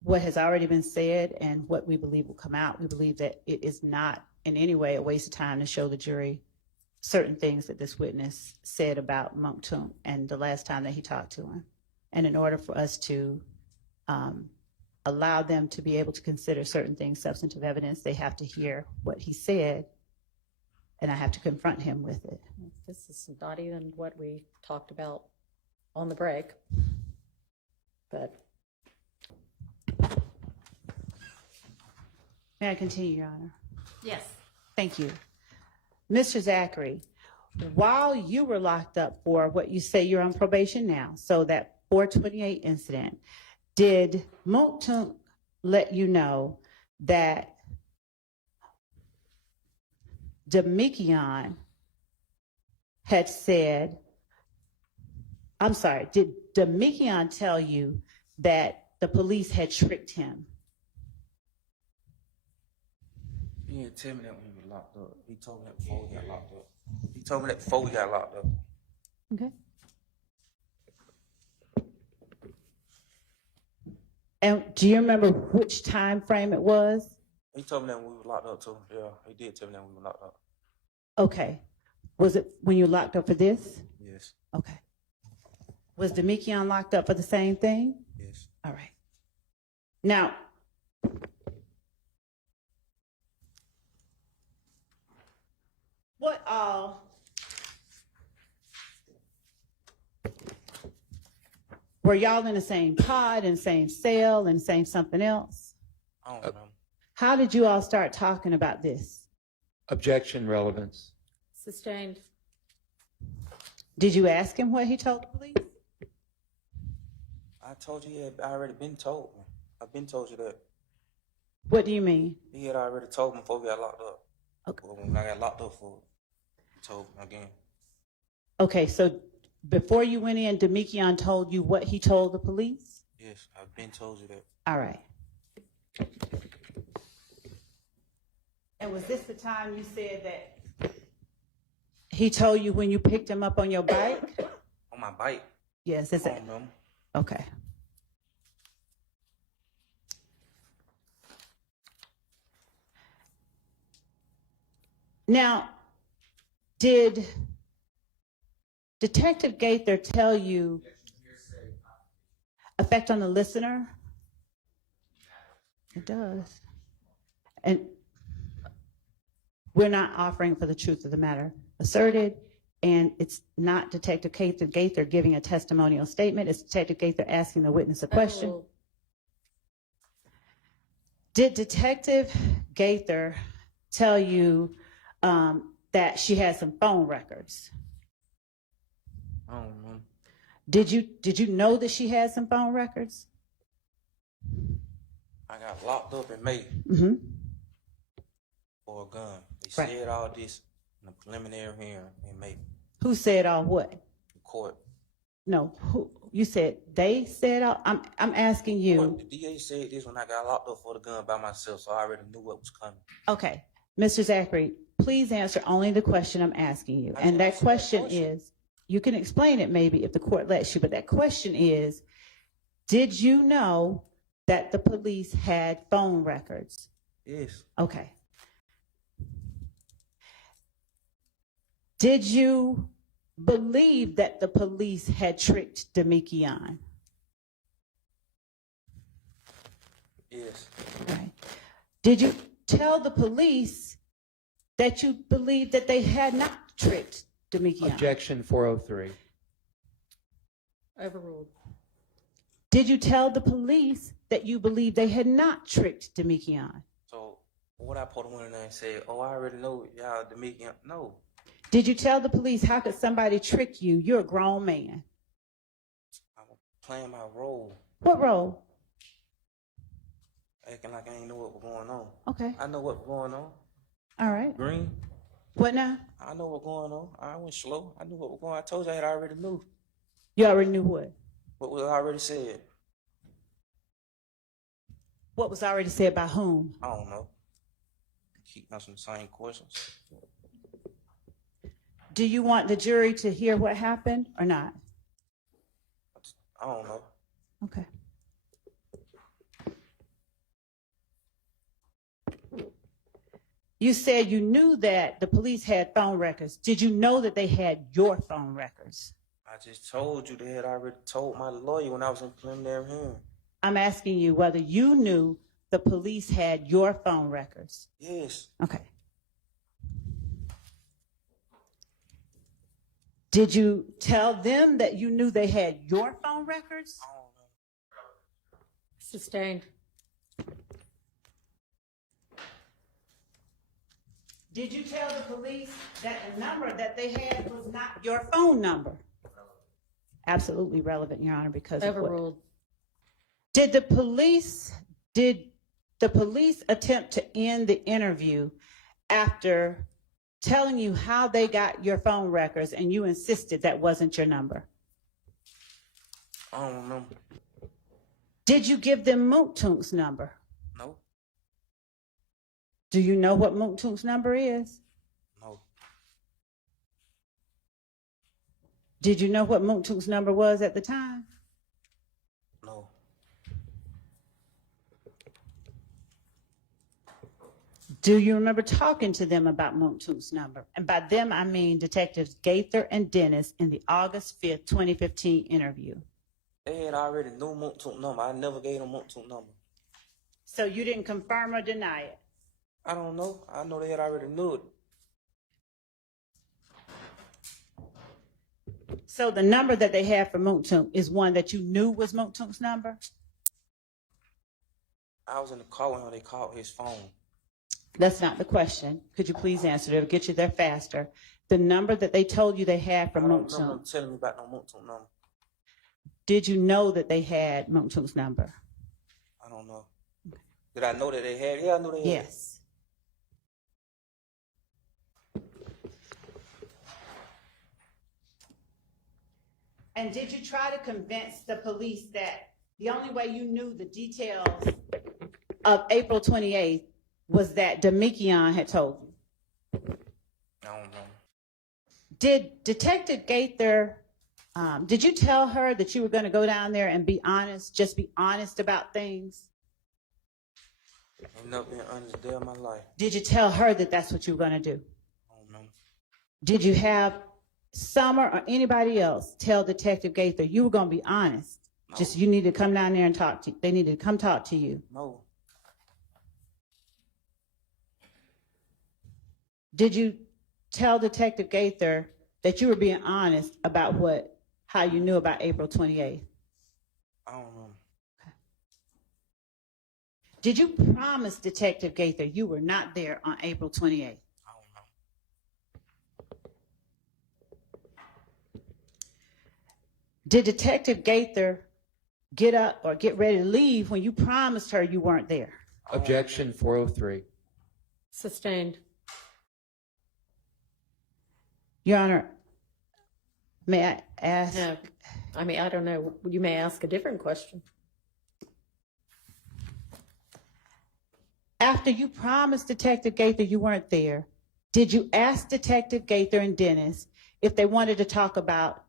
what has already been said and what we believe will come out, we believe that it is not in any way a waste of time to show the jury certain things that this witness said about Moonton and the last time that he talked to him. And in order for us to allow them to be able to consider certain things substantive evidence, they have to hear what he said, and I have to confront him with it. This is not even what we talked about on the break. But May I continue, Your Honor? yes, Thank you. Mr. Zachary, while you were locked up for what you say you're on probation now, so that 428 incident, did Monkton let you know that Demekion had said, I'm sorry, did Demekion tell you that the police had tricked him? He didn't tell me that when we were locked up. He told me that before we got locked up. He told me that before we got locked up. Okay. And do you remember which time frame it was? He told me that when we were locked up too. Yeah, he did tell me that when we were locked up. Okay. Was it when you locked up for this? Yes, Okay. Was Demekion locked up for the same thing? yes. All right. Now, what all were y'all in the same pod, in the same cell, in the same something else? I don't remember. How did you all start talking about this? Objection, relevance. sustained. Did you ask him what he told the police? I told you he had already been told me. I've been told you that. What do you mean? He had already told me before we got locked up. Okay. Well, when I got locked up for it, he told me again. Okay, so before you went in, Demekion told you what he told the police? Yes, I've been told you that. All right. And was this the time you said that he told you when you picked him up on your bike? On my bike. Yes, I is don't it? remember. Okay. Now, did Detective Gaither tell you effect on the listener? It does. And we're not offering for the truth of the matter asserted, and it's not Detective Gaither giving a testimonial statement. It's Detective Gaither asking the witness a question. Oh, Did Detective Gaither tell you that she had some phone records? I don't remember. Did you know that she had some phone records? I got locked up in May Mm-hmm. for a gun. They Right. said all this in a preliminary hearing in May. Who said all what? The court. No, who? You said they said all. I'm asking you. The DA said this when I got locked up for the gun by myself, so I already knew what was coming. Okay, Mr. Zachary, please answer only the question I'm asking you. I And didn't that answer that question question. is, you can explain it maybe if the court lets you, but that question is, did you know that the police had phone records? Yes. Okay. Did you believe that the police had tricked Demekion? Yes. Right. Did you tell the police that you believed that they had not tricked Demekion? Objection 403. overruled. Did you tell the police that you believed they had not tricked Demekion? So what I put one in there and said, oh, I already know y'all Dominican. No. Did you tell the police, how could somebody trick you? You're a grown man. I'm playing my role, What role? acting like I ain't know what was going on. Okay. I know what was going on. All right. Green. What now? I know what going on. I went slow. I knew what was going on. I told you I had already knew You already knew what? what was already said. What was already said by whom? I don't know. Keep asking the same questions. Do you want the jury to hear what happened or not? I don't know. Okay. You said you knew that the police had phone records. Did you know that they had your phone records? I just told you they had already told my lawyer when I was in preliminary hearing. I'm asking you whether you knew the police had your phone records. Yes. Okay. Did you tell them that you knew they had your phone records? I don't know. Sustained. Did you tell the police that the number that they had was not your phone number? Absolutely relevant, Your Honor, because of what? Overruled. Did the police attempt to end the interview after telling you how they got your phone records and you insisted that wasn't your number? I don't remember. Did you give them Moontunk's number? No. Do you know what Moontunk's number is? No. Did you know what Moontunk's number was at the time? No. Do you remember talking to them about Moontunk's number? And by them, I mean Detectives Gaither and Dennis in the August 5th, 2015 interview. They had already knew Moontunk number. I never gave them Moontunk number. So you didn't confirm or deny it? I don't know. I know they had already knew it. So the number that they had for Moontunk is one that you knew was Moontunk's number? I was in the car when they called his phone. That's not the question. Could you please answer it? It'll get you there faster. The number that they told you they had for I don't remember them Moontunk, telling me about no Moontunk number. did you know that they had Moontunk's number? I don't know. Did I know that they had it? Yeah, I knew they had it. Yes. And did you try to convince the police that the only way you knew the details of April 28th was that Demikion had told you? I don't know. Did Detective Gaither, did you tell her that you were going to go down there and be honest, just be honest about things? I've never been honest a day of my life. Did you tell her that that's what you were going to do? I don't know. Did you have Summer or anybody else tell Detective Gaither you were going to be honest? No. Just you need to come down there and talk to, they needed to come talk to you. No. Did you tell Detective Gaither that you were being honest about how you knew about April 28th? I don't know. Did you promise Detective Gaither you were not there on April 28th? I don't know. Did Detective Gaither get up or get ready to leave when you promised her you weren't there? Objection 403. Sustained. Your Honor, may I ask? No, I mean, I don't know. You may ask a different question. After you promised Detective Gaither you weren't there, did you ask Detective Gaither and Dennis if they wanted to talk about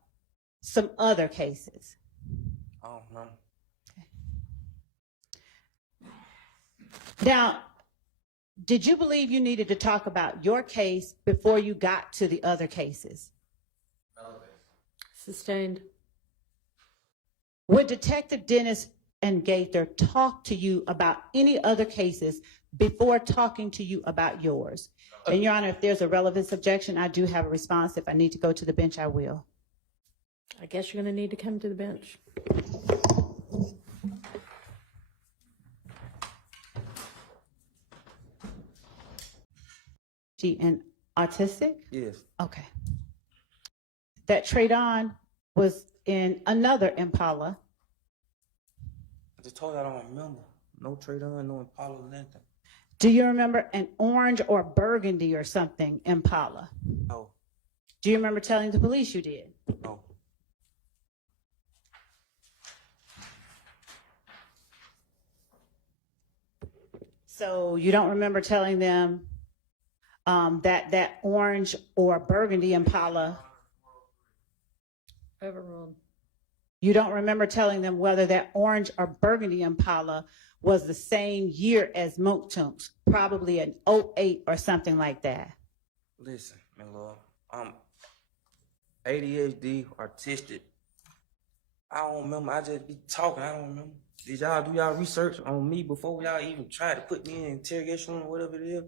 some other cases? I don't know. Now, did you believe you needed to talk about your case before you got to the other cases? Sustained. Would Detective Dennis and Gaither talk to you about any other cases before talking to you about yours? And Your Honor, if there's a relevance objection, I do have a response. If I need to go to the bench, I will. I guess you're going to need to come to the bench. She and autistic? Yes. Okay. That trade-on was in another Impala. I just told you I don't remember. No trade on, no Impala, nothing. Do you remember an orange or burgundy or something Impala? No. Do you remember telling the police you did? No. So you don't remember telling them that orange or burgundy Impala, Overruled. you don't remember telling them whether that orange or burgundy Impala was the same year as Moontunk's, probably an 08 or something like that. Listen, my lord. ADHD, artistic. I don't remember. I just be talking. I don't remember. Did y'all do y'all research on me before y'all even tried to put me in interrogation or whatever it is?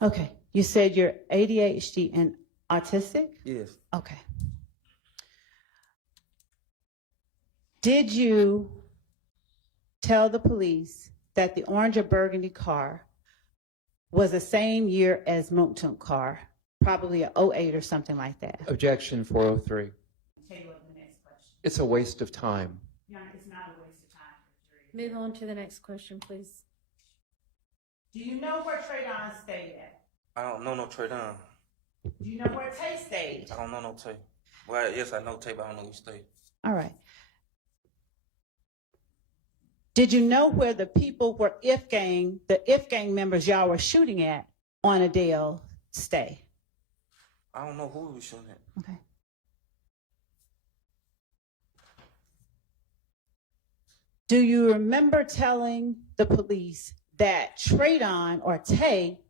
Okay. You said you're ADHD and autistic? Yes. Okay. Did you tell the police that the orange or burgundy car was the same year as Monkton car, probably a 08 or something like that? Objection 403. Table up the next question. It's a waste of time. Your Honor, it's not a waste of time for the jury. Move on to the next question, please. Do you know where Traydon stayed at? I don't know no Trey Down. Do you know where Tay stayed? I don't know no Tay. Well, yes, I know Tay, but I don't know which Tay. All right. Did you know where the people were the if gang members y'all were shooting at on Adele stay? I don't know who we was shooting at. Okay. Do you remember telling the police that Traydon or Tay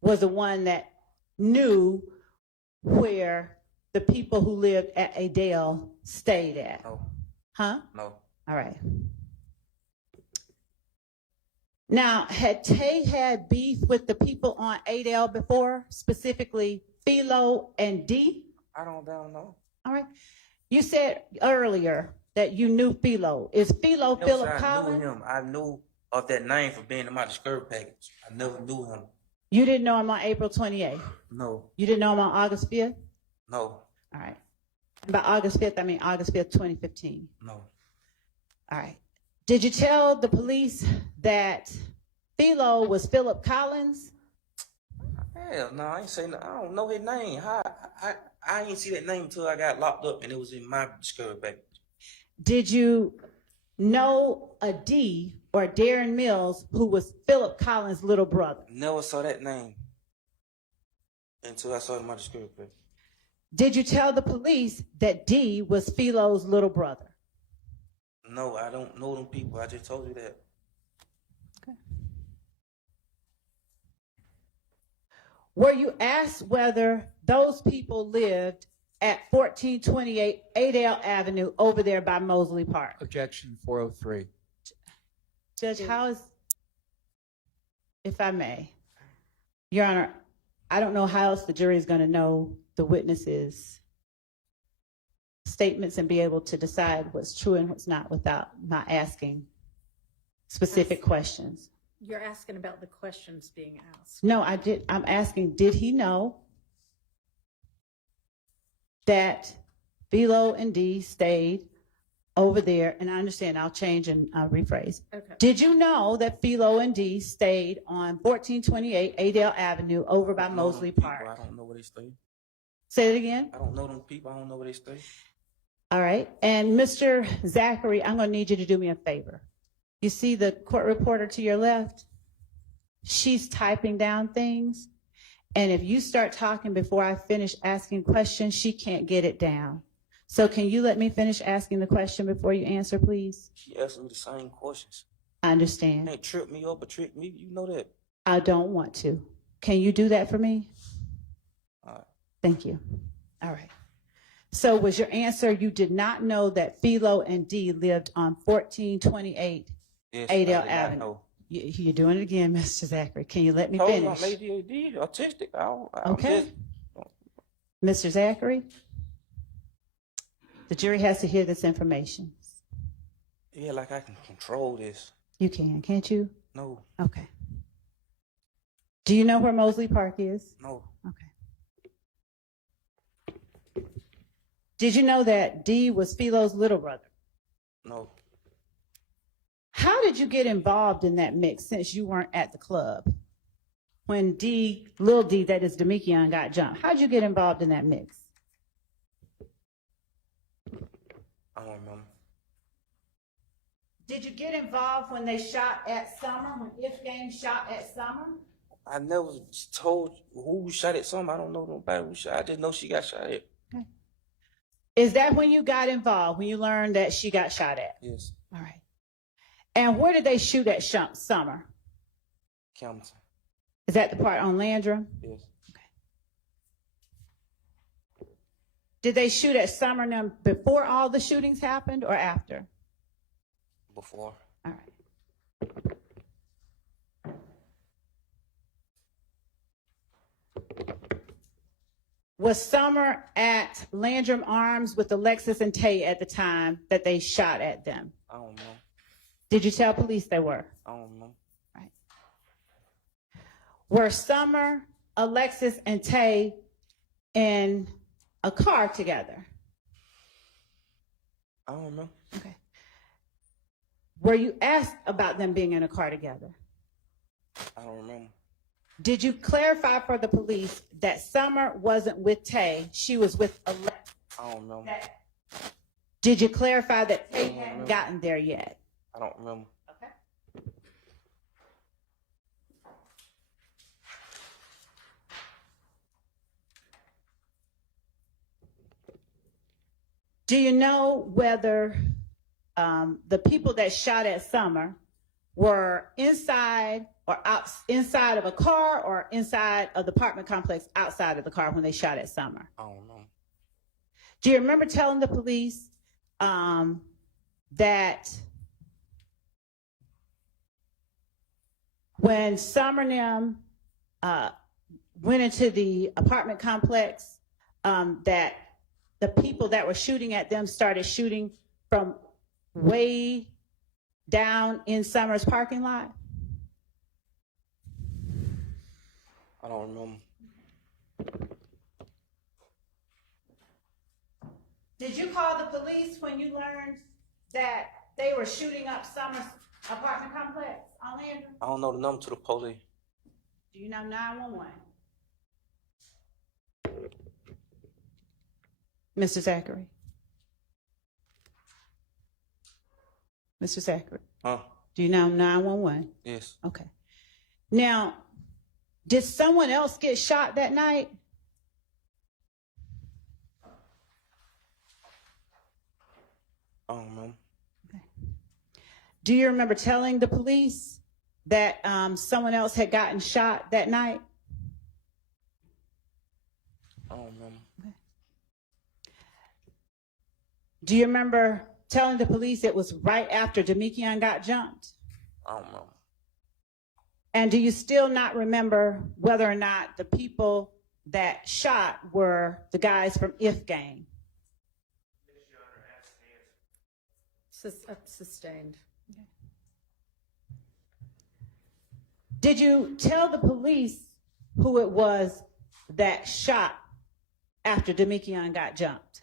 was the one that knew where the people who lived at Adele stayed at? No, Huh? no. All right. Now, had Tay had beef with the people on Adele before, specifically Philo and D? I don't know. All right. You said earlier that you knew Philo. Is Philo Never Philip said I knew Collins? him. I knew of that name for being in my discovery package. I never knew him. You didn't know him on April 28th. No, You didn't know him on August 5th? no, All right. By August 5th, I mean August 5th, 2015. no. All right. Did you tell the police that Philo was Philip Collins? Hell no, I ain't say no. I don't know his name. I ain't see that name until I got locked up and it was in my discovery package. Did you know a D or Darren Mills who was Philip Collins' little brother? Never saw that name until I saw it in my discovery package. Did you tell the police that D was Philo's little brother? No, I don't know them people. I just told you that. Were you asked whether those people lived at 1428 Adele Avenue over there by Mosley Park? Objection 403. Judge, if I may, Your Honor, I don't know how else the jury is going to know the witnesses' statements and be able to decide what's true and what's not without not asking specific questions. You're asking about the questions being asked. No, I'm asking, did he know that Philo and D stayed over there? And I understand, I'll change and rephrase. Okay. Did you know that Philo and D stayed on 1428 Adele Avenue over by I don't know them Mosley people. Park? I don't know where they stay. Say it again. I don't know them people. I don't know where they stay. All right. And Mr. Zachary, I'm going to need you to do me a favor. You see the court reporter to your left? She's typing down things. And if you start talking before I finish asking questions, she can't get it down. So can you let me finish asking the question before you answer, please? She asked me the same questions. I understand. You ain't trip me up or trick me. You know that. I don't want to. Can you do that for me? All right. Thank you. All right. So was your answer you did not know that Philo and D lived on 1428 Yes, Adele I did not Avenue? know. You're doing it again, Mr. Zachary. Can you let me Told you finish? I'm ADHD, autistic. Okay. Mr. Zachary, the jury has to hear this information. Yeah, like I can control this. You can, can't you? No, Okay. Do you know where Mosley Park is? no, Okay. Did you know that D was Philo's little brother? no. How did you get involved in that mix since you weren't at the club? When D, Lil D, that is Demekion, got jumped. How did you get involved in that mix? I don't remember. Did you get involved when they shot at Summer, when If Gang shot at Summer? I never told who shot at something. I don't know nobody who shot. I just know she got shot at. Okay. Is that when you got involved, when you learned that she got shot at? Yes, All right. And where did they shoot at Summer? Campbellton. Is that the part on Landrum? Yes. Did they shoot at Summer and them before all the shootings happened or after? Before. All right. Was Summer at Landrum Arms with Alexis and Tate at the time that they shot at them? I don't know. Did you tell police they were? I don't know. Right. Were Summer, Alexis, and Tay in a car together? I don't know. Okay. Were you asked about them being in a car together? I don't remember. Did you clarify for the police that Summer wasn't with Tay, she was with Alexis? I don't remember. Did you clarify that Tay hadn't gotten there yet? I don't remember. Okay. Do you know whether the people that shot at Summer were inside or inside of a car or inside of the apartment complex outside of the car when they shot at Summer? I don't know. Do you remember telling the police that when Summer and them went into the apartment complex, that the people that were shooting at them started shooting from way down in Summer's parking lot? I don't remember. Did you call the police when you learned that they were shooting up Summer's apartment complex on Landrum? I don't know the number to the police. Do you know 911? Mr. Zachary. Mr. Zachary, Huh? do you know 911? Yes. Okay. Now, did someone else get shot that night? I don't remember. Okay. Do you remember telling the police that someone else had gotten shot that night? I don't remember. Okay. Do you remember telling the police it was right after Demekion got jumped? I don't remember. And do you still not remember whether or not the people that shot were the guys from If Gang? Sustained. Did you tell the police who it was that shot after Demekion got jumped?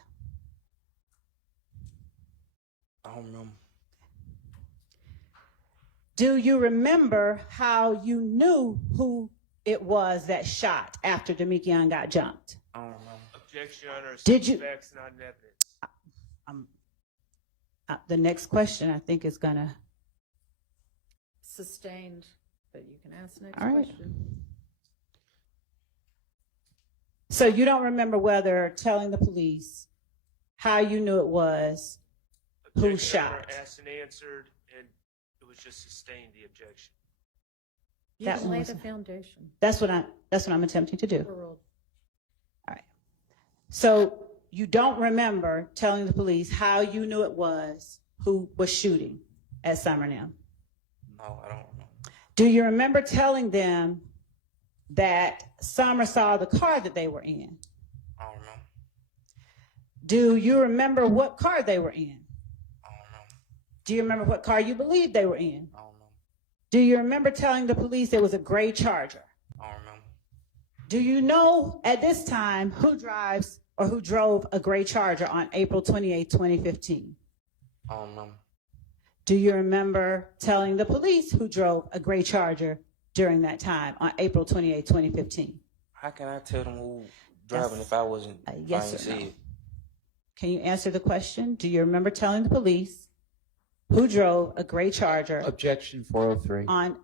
I don't remember. Do you remember how you knew who it was that shot after Demekion got jumped? I don't remember. Objection, Your Honor. Did you- Facts not in evidence. The next question I think is gonna. Sustained, but you can ask the next All right. question. So you don't remember whether telling the police how you knew it was who Objection, Your Honor. shot? Asked and answered, and it was just sustained, the objection. You That can lay was- the foundation. That's what I'm attempting to do. Overruled. All right. So you don't remember telling the police how you knew it was who was shooting at Summer and them? No, I don't remember. Do you remember telling them that Summer saw the car that they were in? I don't remember. Do you remember what car they were in? I don't remember. Do you remember what car you believed they were in? I don't remember. Do you remember telling the police it was a gray Charger? I don't remember. Do you know at this time who drives or who drove a gray Charger on April 28, 2015? I don't remember. Do you remember telling the police who drove a gray Charger during that time on April 28, 2015? How can I tell them who driving Yes. if I wasn't? Yes if I or ain't no? see it? Can you answer the question? Do you remember telling the police who drove a gray Charger Objection 403. on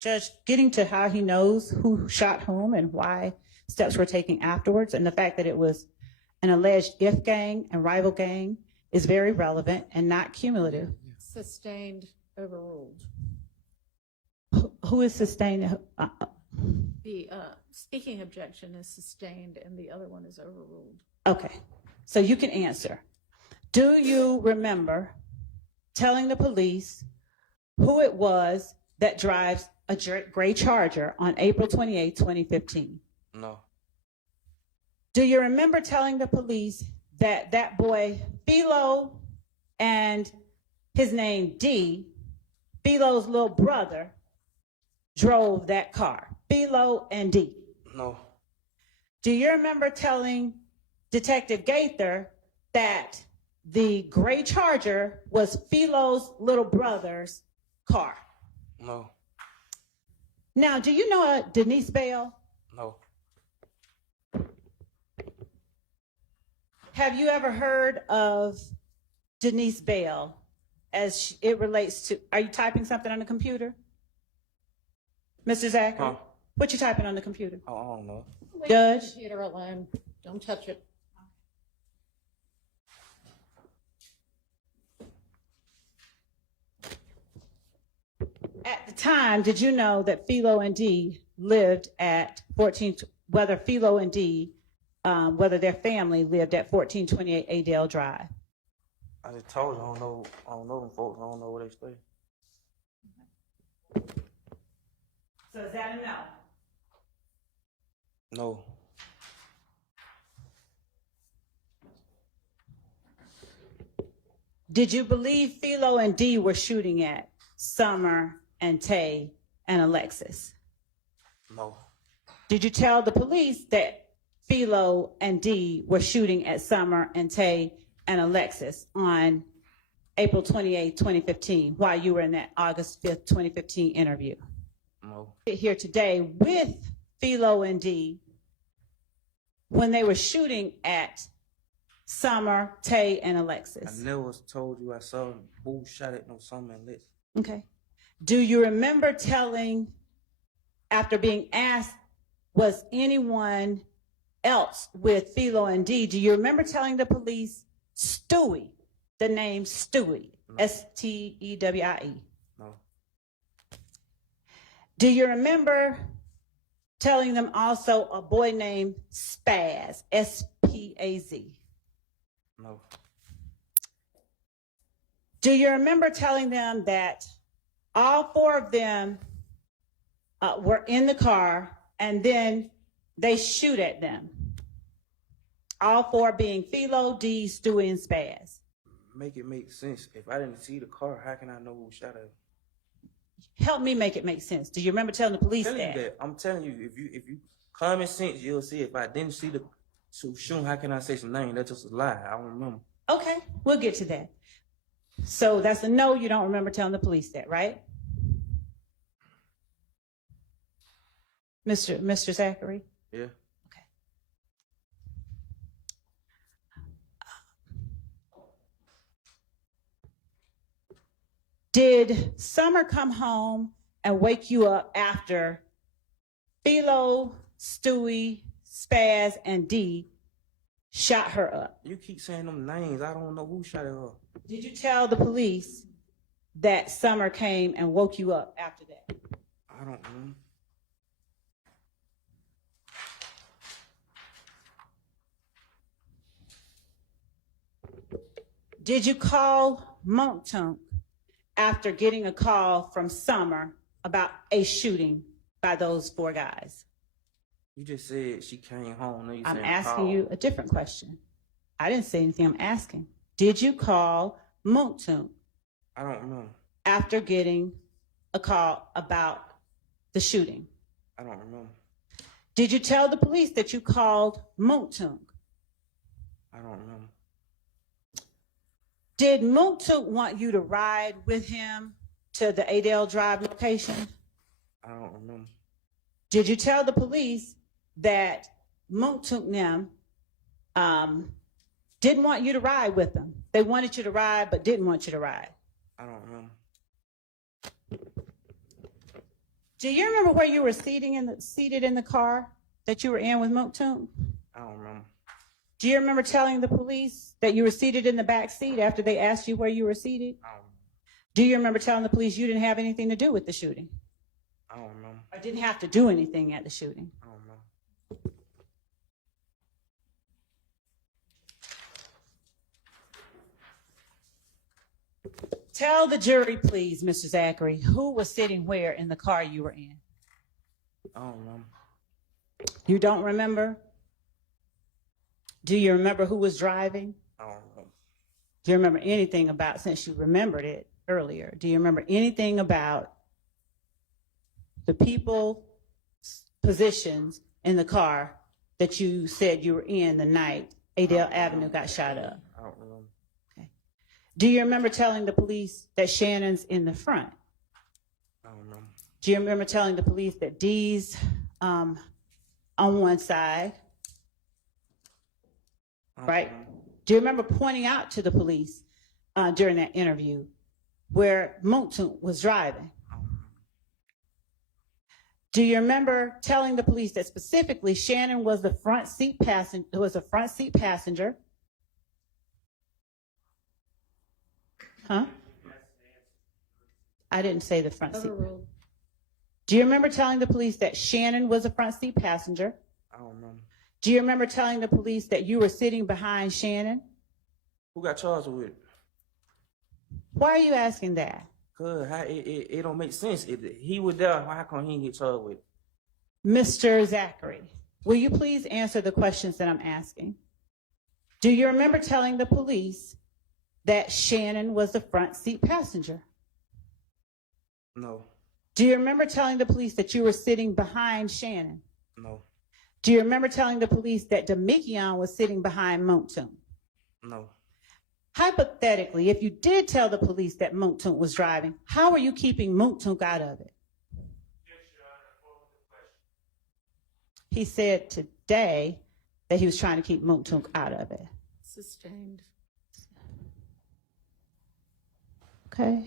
Judge, getting to how he knows who shot whom and why steps were taken afterwards, and the fact that it was an alleged If gang and rival gang is very relevant and not cumulative. Sustained, overruled. Who is sustained? The speaking objection is sustained and the other one is overruled. Okay, so you can answer. Do you remember telling the police who it was that drives a gray Charger on April 28, 2015? No. Do you remember telling the police that that boy, Philo, and his name D, Philo's little brother, drove that car? Philo and D. No. Do you remember telling Detective Gaither that the gray Charger was Philo's little brother's car? No. Now, do you know Denise Bell? No. Have you ever heard of Denise Bell as it relates to, are you typing something on the computer? Mr. Zachary? Huh? What you typing on the computer? Oh, I don't know. Leave Judge? the computer alone. Don't touch it. At the time, did you know that Philo and D lived at 14, whether Philo and D, whether their family lived at 1428 Adele Drive? I just told you, I don't know them folks. I don't know where they stay. So is that a no? No. Did you believe Philo and D were shooting at Summer and Tay and Alexis? No. Did you tell the police that Philo and D were shooting at Summer and Tay and Alexis on April 28, 2015, while you were in that August 5th, 2015 interview? No. Here today with Philo and D when they were shooting at Summer, Tay, and Alexis. I never told you I saw who shot at no Summer and Lex. Okay. Do you remember telling, after being asked, was anyone else with Philo and D, do you remember telling the police Stewie, the name Stewie, S-T-E-W-I-E? No. Do you remember telling them also a boy named Spaz, S-P-A-Z? No. Do you remember telling them that all four of them were in the car and then they shoot at them? All four being Philo, D, Stewie, and Spaz. Make it make sense. If I didn't see the car, how can I know who shot at? Help me make it make sense. Do you remember telling the police Telling that? you that. I'm telling you, if you common sense, you'll see. If I didn't see the shoot, how can I say some name? That's just a lie. I don't remember. Okay, we'll get to that. So that's a no, you don't remember telling the police that, right? Mr. Zachary? Yeah. Okay. Did Summer come home and wake you up after Philo, Stewie, Spaz, and D shot her up? You keep saying them names. I don't know who shot at her. Did you tell the police that Summer came and woke you up after that? I don't know. Did you call Montunk after getting a call from Summer about a shooting by those four guys? You just said she came home. Now you I'm saying asking call. you a different question. I didn't say anything. I'm asking. Did you call Montunk I don't remember. after getting a call about the shooting? I don't remember. Did you tell the police that you called Montunk? I don't remember. Did Montunk want you to ride with him to the Adele Drive location? I don't remember. Did you tell the police that Montunk didn't want you to ride with them? They wanted you to ride, but didn't want you to ride. I don't remember. Do you remember where you were seated in the car that you were in with Montunk? I don't remember. Do you remember telling the police that you were seated in the back seat after they asked you where you were seated? I don't. Do you remember telling the police you didn't have anything to do with the shooting? I don't remember. Or didn't have to do anything at the shooting? I don't remember. Tell the jury, please, Mr. Zachary, who was sitting where in the car you were in? I don't remember. You don't remember? Do you remember who was driving? I don't remember. Do you remember anything about, since you remembered it earlier, do you remember anything about the people, positions in the car that you said you were in the night Adele Avenue got shot up? I don't remember. Okay. Do you remember telling the police that Shannon's in the front? I don't remember. Do you remember telling the police that Dee's on one side? I don't Right? remember. Do you remember pointing out to the police during that interview where Montun was driving? I don't remember. Do you remember telling the police that specifically Shannon was the front seat passenger? Huh? I didn't say the front seat. Overruled. Do you remember telling the police that Shannon was a front seat passenger? I don't remember. Do you remember telling the police that you were sitting behind Shannon? Who got charged with it? Why are you asking that? Cause it don't make sense. If he was there, how come he didn't get charged with it? Mr. Zachary, will you please answer the questions that I'm asking? Do you remember telling the police that Shannon was the front seat passenger? No. Do you remember telling the police that you were sitting behind Shannon? No. Do you remember telling the police that Demikion was sitting behind Montun? No. Hypothetically, if you did tell the police that Montun was driving, how are you keeping Montun out of it? He said today that he was trying to keep Montun out of it. Sustained. Okay.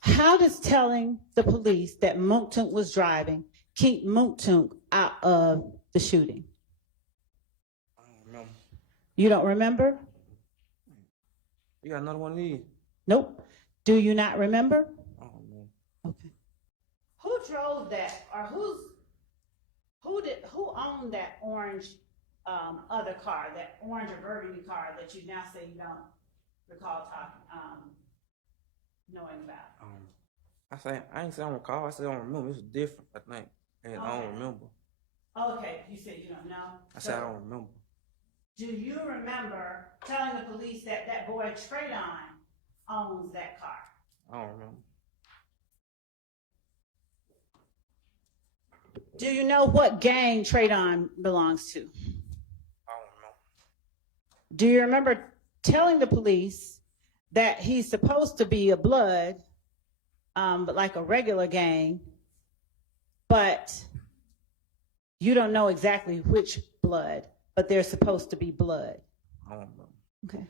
How does telling the police that Montun was driving keep Montun out of the shooting? I don't remember. You don't remember? You got another one of these? Nope. Do you not remember? I don't know. Okay. Who drove that, or who owned that orange other car, that orange or burgundy car that you now say you don't recall knowing about? I ain't say I don't recall. I said I don't remember. It's different, I think. And I Okay. don't remember. Okay, you said you don't know. I said I don't remember. Do you remember telling the police that that boy Traydon owns that car? I don't remember. Do you know what gang Traydon belongs to? I don't remember. Do you remember telling the police that he's supposed to be a blood, but like a regular gang, but you don't know exactly which blood, but they're supposed to be blood? I don't remember. Okay.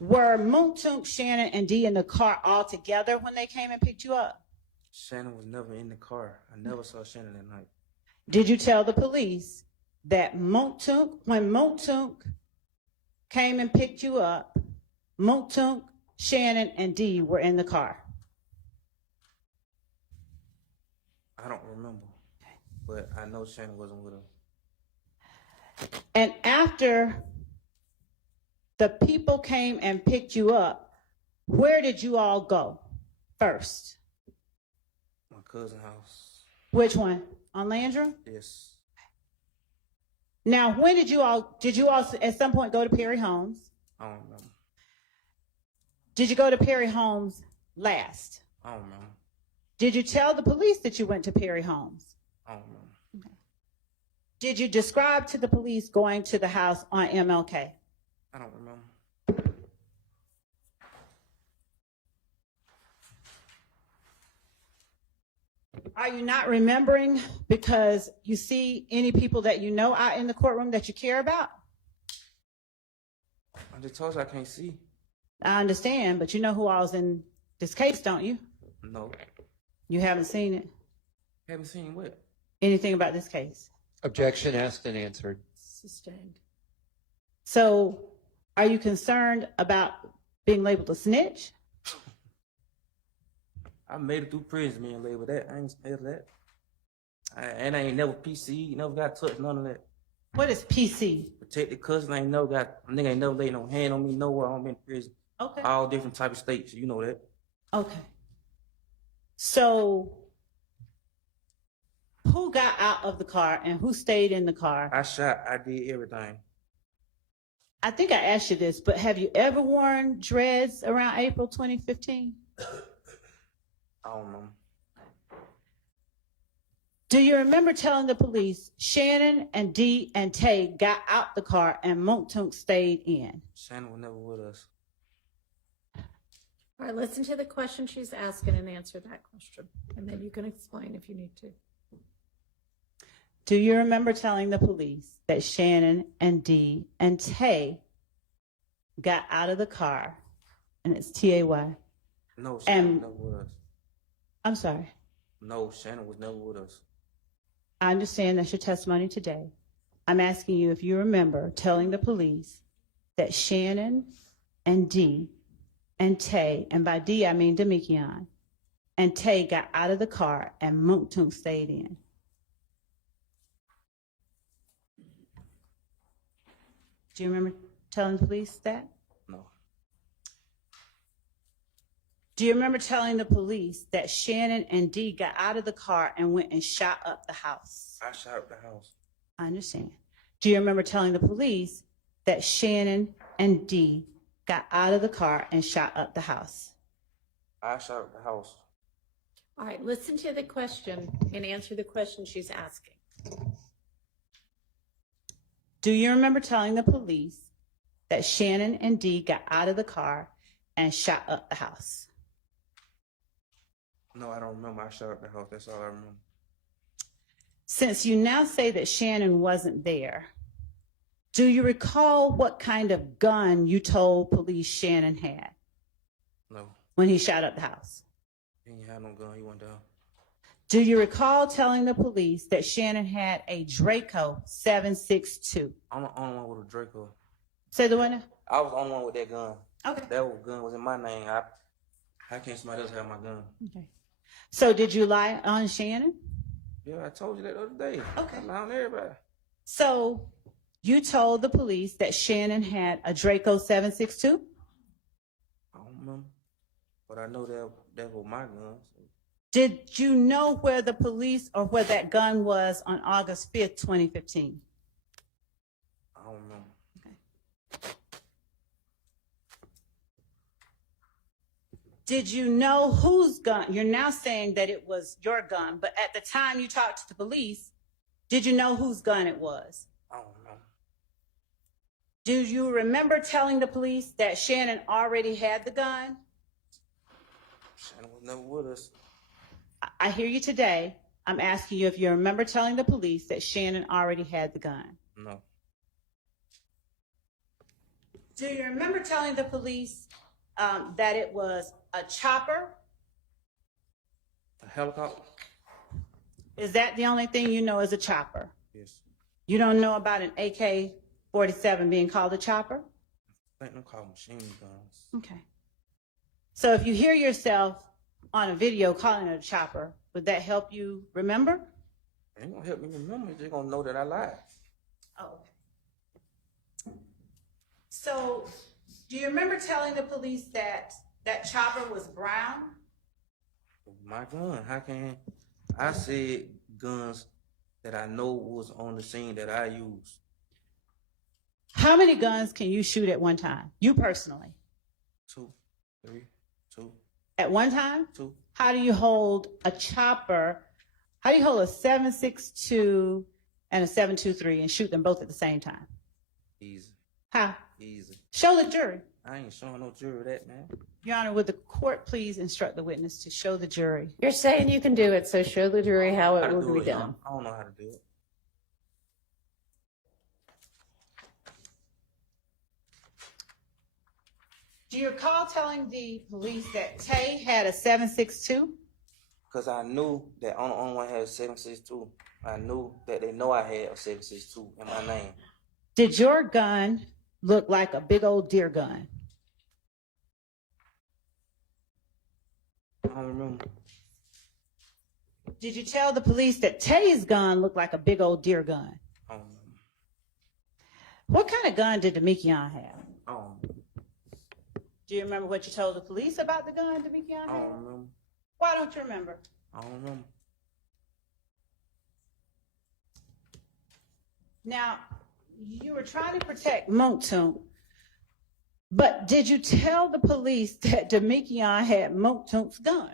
Were Moontunk, Shannon, and Dee in the car all together when they came and picked you up? Shannon was never in the car. I never saw Shannon that night. Did you tell the police that Moontunk, when Moontunk came and picked you up, Moontunk, Shannon, and Dee were in the car? I don't remember. But I know Shannon wasn't with her. And after the people came and picked you up, where did you all go first? My cousin's house. Which one? On Landrum? Yes. Now, when did you all at some point go to Perry Homes? I don't remember. Did you go to Perry Homes last? I don't remember. Did you tell the police that you went to Perry Homes? I don't remember. Did you describe to the police going to the house on MLK? I don't remember. Are you not remembering because you see any people that you know out in the courtroom that you care about? I just told you I can't see. I understand, but you know who all's in this case, don't you? No. You haven't seen it? Haven't seen what? Anything about this case? Objection asked and answered. Sustained. So are you concerned about being labeled a snitch? I made it through prison being labeled that. I ain't scared of that. I ain't never PC, never got touched, none of that. What is PC? Protected custody. Nigga ain't never laid no hand on me nowhere. I'm in prison. Okay. All different type of states. You know that. Okay. So, who got out of the car and who stayed in the car? I did everything. I think I asked you this, but have you ever worn dreads around April 2015? I don't know. Do you remember telling the police Shannon and Dee and Tay got out the car and Montunk stayed in? Shannon was never with us. All right, listen to the question she's asking and answer that question. And then you can explain if you need to. Do you remember telling the police that Shannon and Dee and Tay got out of the car, and it's T-A-Y? No, Shannon And- was never with us. I'm sorry. No, Shannon was never with us. I understand that's your testimony today. I'm asking you if you remember telling the police that Shannon and Dee and Tay, and by Dee I mean Demikion, and Tay got out of the car and Montunk stayed in. Do you remember telling the police that? No. Do you remember telling the police that Shannon and Dee got out of the car and went and shot up the house? I shot up the house. I understand. Do you remember telling the police that Shannon and Dee got out of the car and shot up the house? I shot up the house. All right, listen to the question and answer the question she's asking. Do you remember telling the police that Shannon and Dee got out of the car and shot up the house? No, I don't remember. I shot up the house. That's all I remember. Since you now say that Shannon wasn't there, do you recall what kind of gun you told police Shannon had No. when he shot up the house? He ain't had no gun. He went down. Do you recall telling the police that Shannon had a Draco 7.62? I'm the only one with a Draco. Say the one. I was the only one with that gun. Okay. That gun was in my name. How can somebody else have my gun? Okay. So did you lie on Shannon? Yeah, I told you that the other day. Okay. I lied on everybody. So you told the police that Shannon had a Draco 7.62? I don't remember. But I know that was my gun. So. Did you know where the police or where that gun was on August 5th, 2015? I don't remember. Did you know whose gun? You're now saying that it was your gun, but at the time you talked to the police, did you know whose gun it was? I don't remember. Do you remember telling the police that Shannon already had the gun? Shannon was never with us. I hear you today. I'm asking you if you remember telling the police that Shannon already had the gun. No. Do you remember telling the police that it was a chopper? A helicopter? Is that the only thing you know is a chopper? Yes. You don't know about an AK-47 being called a chopper? I think them called machine guns. Okay. So if you hear yourself on a video calling it a chopper, would that help you remember? It ain't gonna help me remember. It's just gonna know that I lied. Oh, okay. So do you remember telling the police that that chopper was brown? My gun. How can I said guns that I know was on the scene that I used? How many guns can you shoot at one time? You personally? 2, 3, 2, At one time? 2. How do you hold a chopper? How do you hold a 7.62 and a 7.23 and shoot them both at the same time? Easy. How? Easy. Show the jury. I ain't showing no jury that, man. Your Honor, would the court please instruct the witness to show the jury? You're saying you can do it, so show the jury how How it to will do be it, done. I don't know how to do it. Do you recall telling the police that Tay had a 7.62? Because I knew that I'm the only one had a 7.62. I knew that they know I had a 7.62 in my name. Did your gun look like a big old deer gun? I don't remember. Did you tell the police that Tay's gun looked like a big old deer gun? I don't remember. What kind of gun did Demekion have? Um, Do you remember what you told the police about the gun Demekion I had? don't remember. Why don't you remember? I don't remember. Now, you were trying to protect Monktoon, but did you tell the police that Demekion had Monktoon's gun?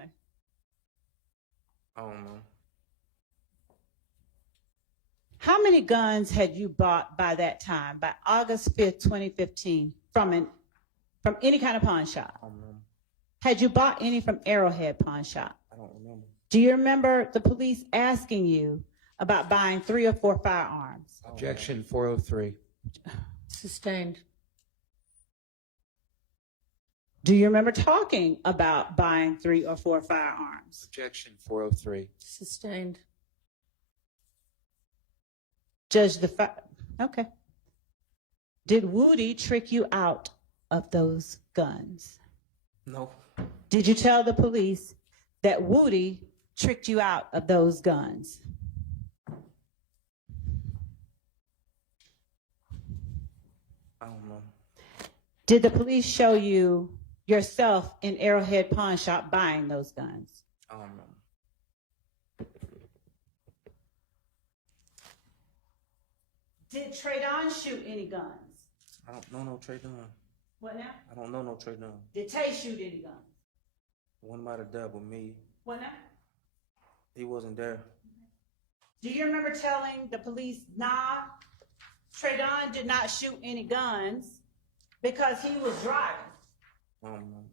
I don't know. How many guns had you bought by that time, by August 5th, 2015, from any kind of pawn shop? I don't remember. Had you bought any from Arrowhead Pawn Shop? I don't remember. Do you remember the police asking you about buying 3 or 4 firearms? Objection 403. Sustained. Do you remember talking about buying 3 or 4 firearms? Objection 403. Sustained. Judge okay. Did Woody trick you out of those guns? No. Did you tell the police that Woody tricked you out of those guns? I don't know. Did the police show you yourself in Arrowhead Pawn Shop buying those guns? I don't remember. Did Traydon shoot any guns? I don't know no Trey Dunn. What now? I don't know no Trey Dunn. Did Tay shoot any guns? One might have doubled me. What now? He wasn't there. Do you remember telling the police, nah, Traydon did not shoot any guns because he was driving? I don't know.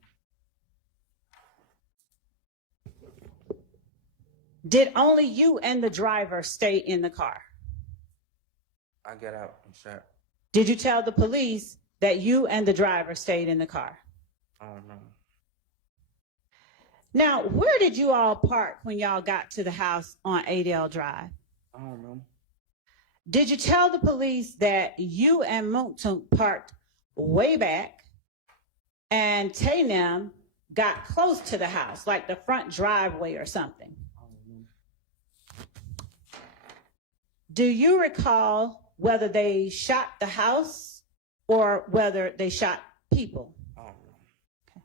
Did only you and the driver stay in the car? I got out and shot. Did you tell the police that you and the driver stayed in the car? I don't know. Now, where did you all park when y'all got to the house on Adele Drive? I don't know. Did you tell the police that you and Moontoon parked way back and Taynam got close to the house, like the front driveway or something? I don't know. Do you recall whether they shot the house or whether they shot people? I don't know.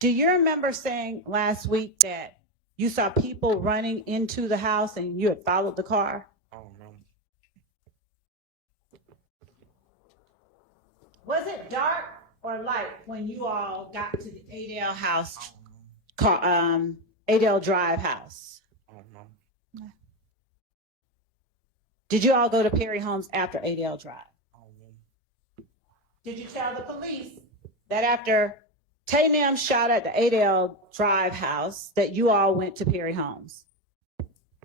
Do you remember saying last week that you saw people running into the house and you had followed the car? I don't know. Was it dark or light when you all got to the Adele house, I don't know. Adele Drive house? I don't know. Did you all go to Perry Homes after Adele Drive? I don't know. Did you tell the police that after Taynam shot at the Adele Drive house that you all went to Perry Homes?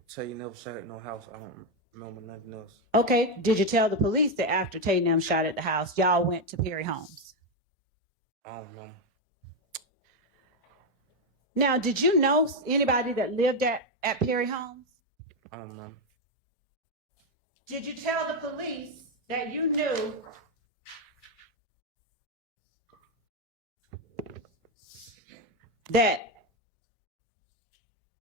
Tell you never shot at no house. I don't remember nothing else. Okay, did you tell the police that after Taynam shot at the house, y'all went to Perry Homes? I don't know. Now, did you know anybody that lived at Perry Homes? I don't know. Did you tell the police that you knew that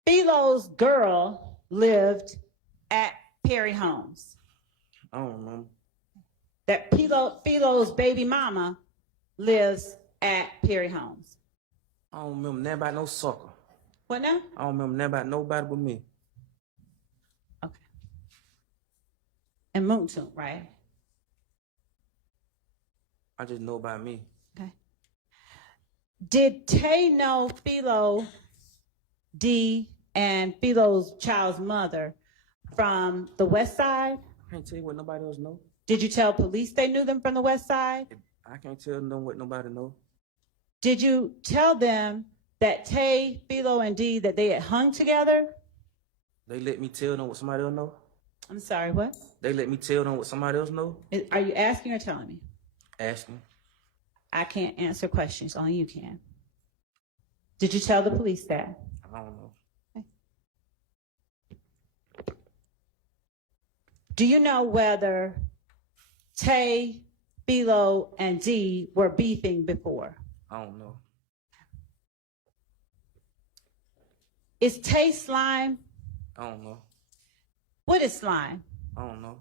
Philo's girl lived at Perry Homes? I don't remember. That Philo's baby mama lives at Perry Homes? I don't remember nothing about no sucker. What now? I don't remember nothing about nobody but me. Okay. And Moontoon, right? I just know about me. Okay. Did Tay know Philo D and Philo's child's mother from the West Side? I can't tell you what nobody else know. Did you tell police they knew them from the West Side? I can't tell them what nobody know. Did you tell them that Tay, Philo, and D that they had hung together? They let me tell them what somebody else know. I'm sorry, what? They let me tell them what somebody else know. Are you asking or telling me? Asking. I can't answer questions, only you can. Did you tell the police that? I don't know. Do you know whether Tay, Philo, and D were beefing before? I don't know. Is Tay slime? I don't know. What is slime? I don't know.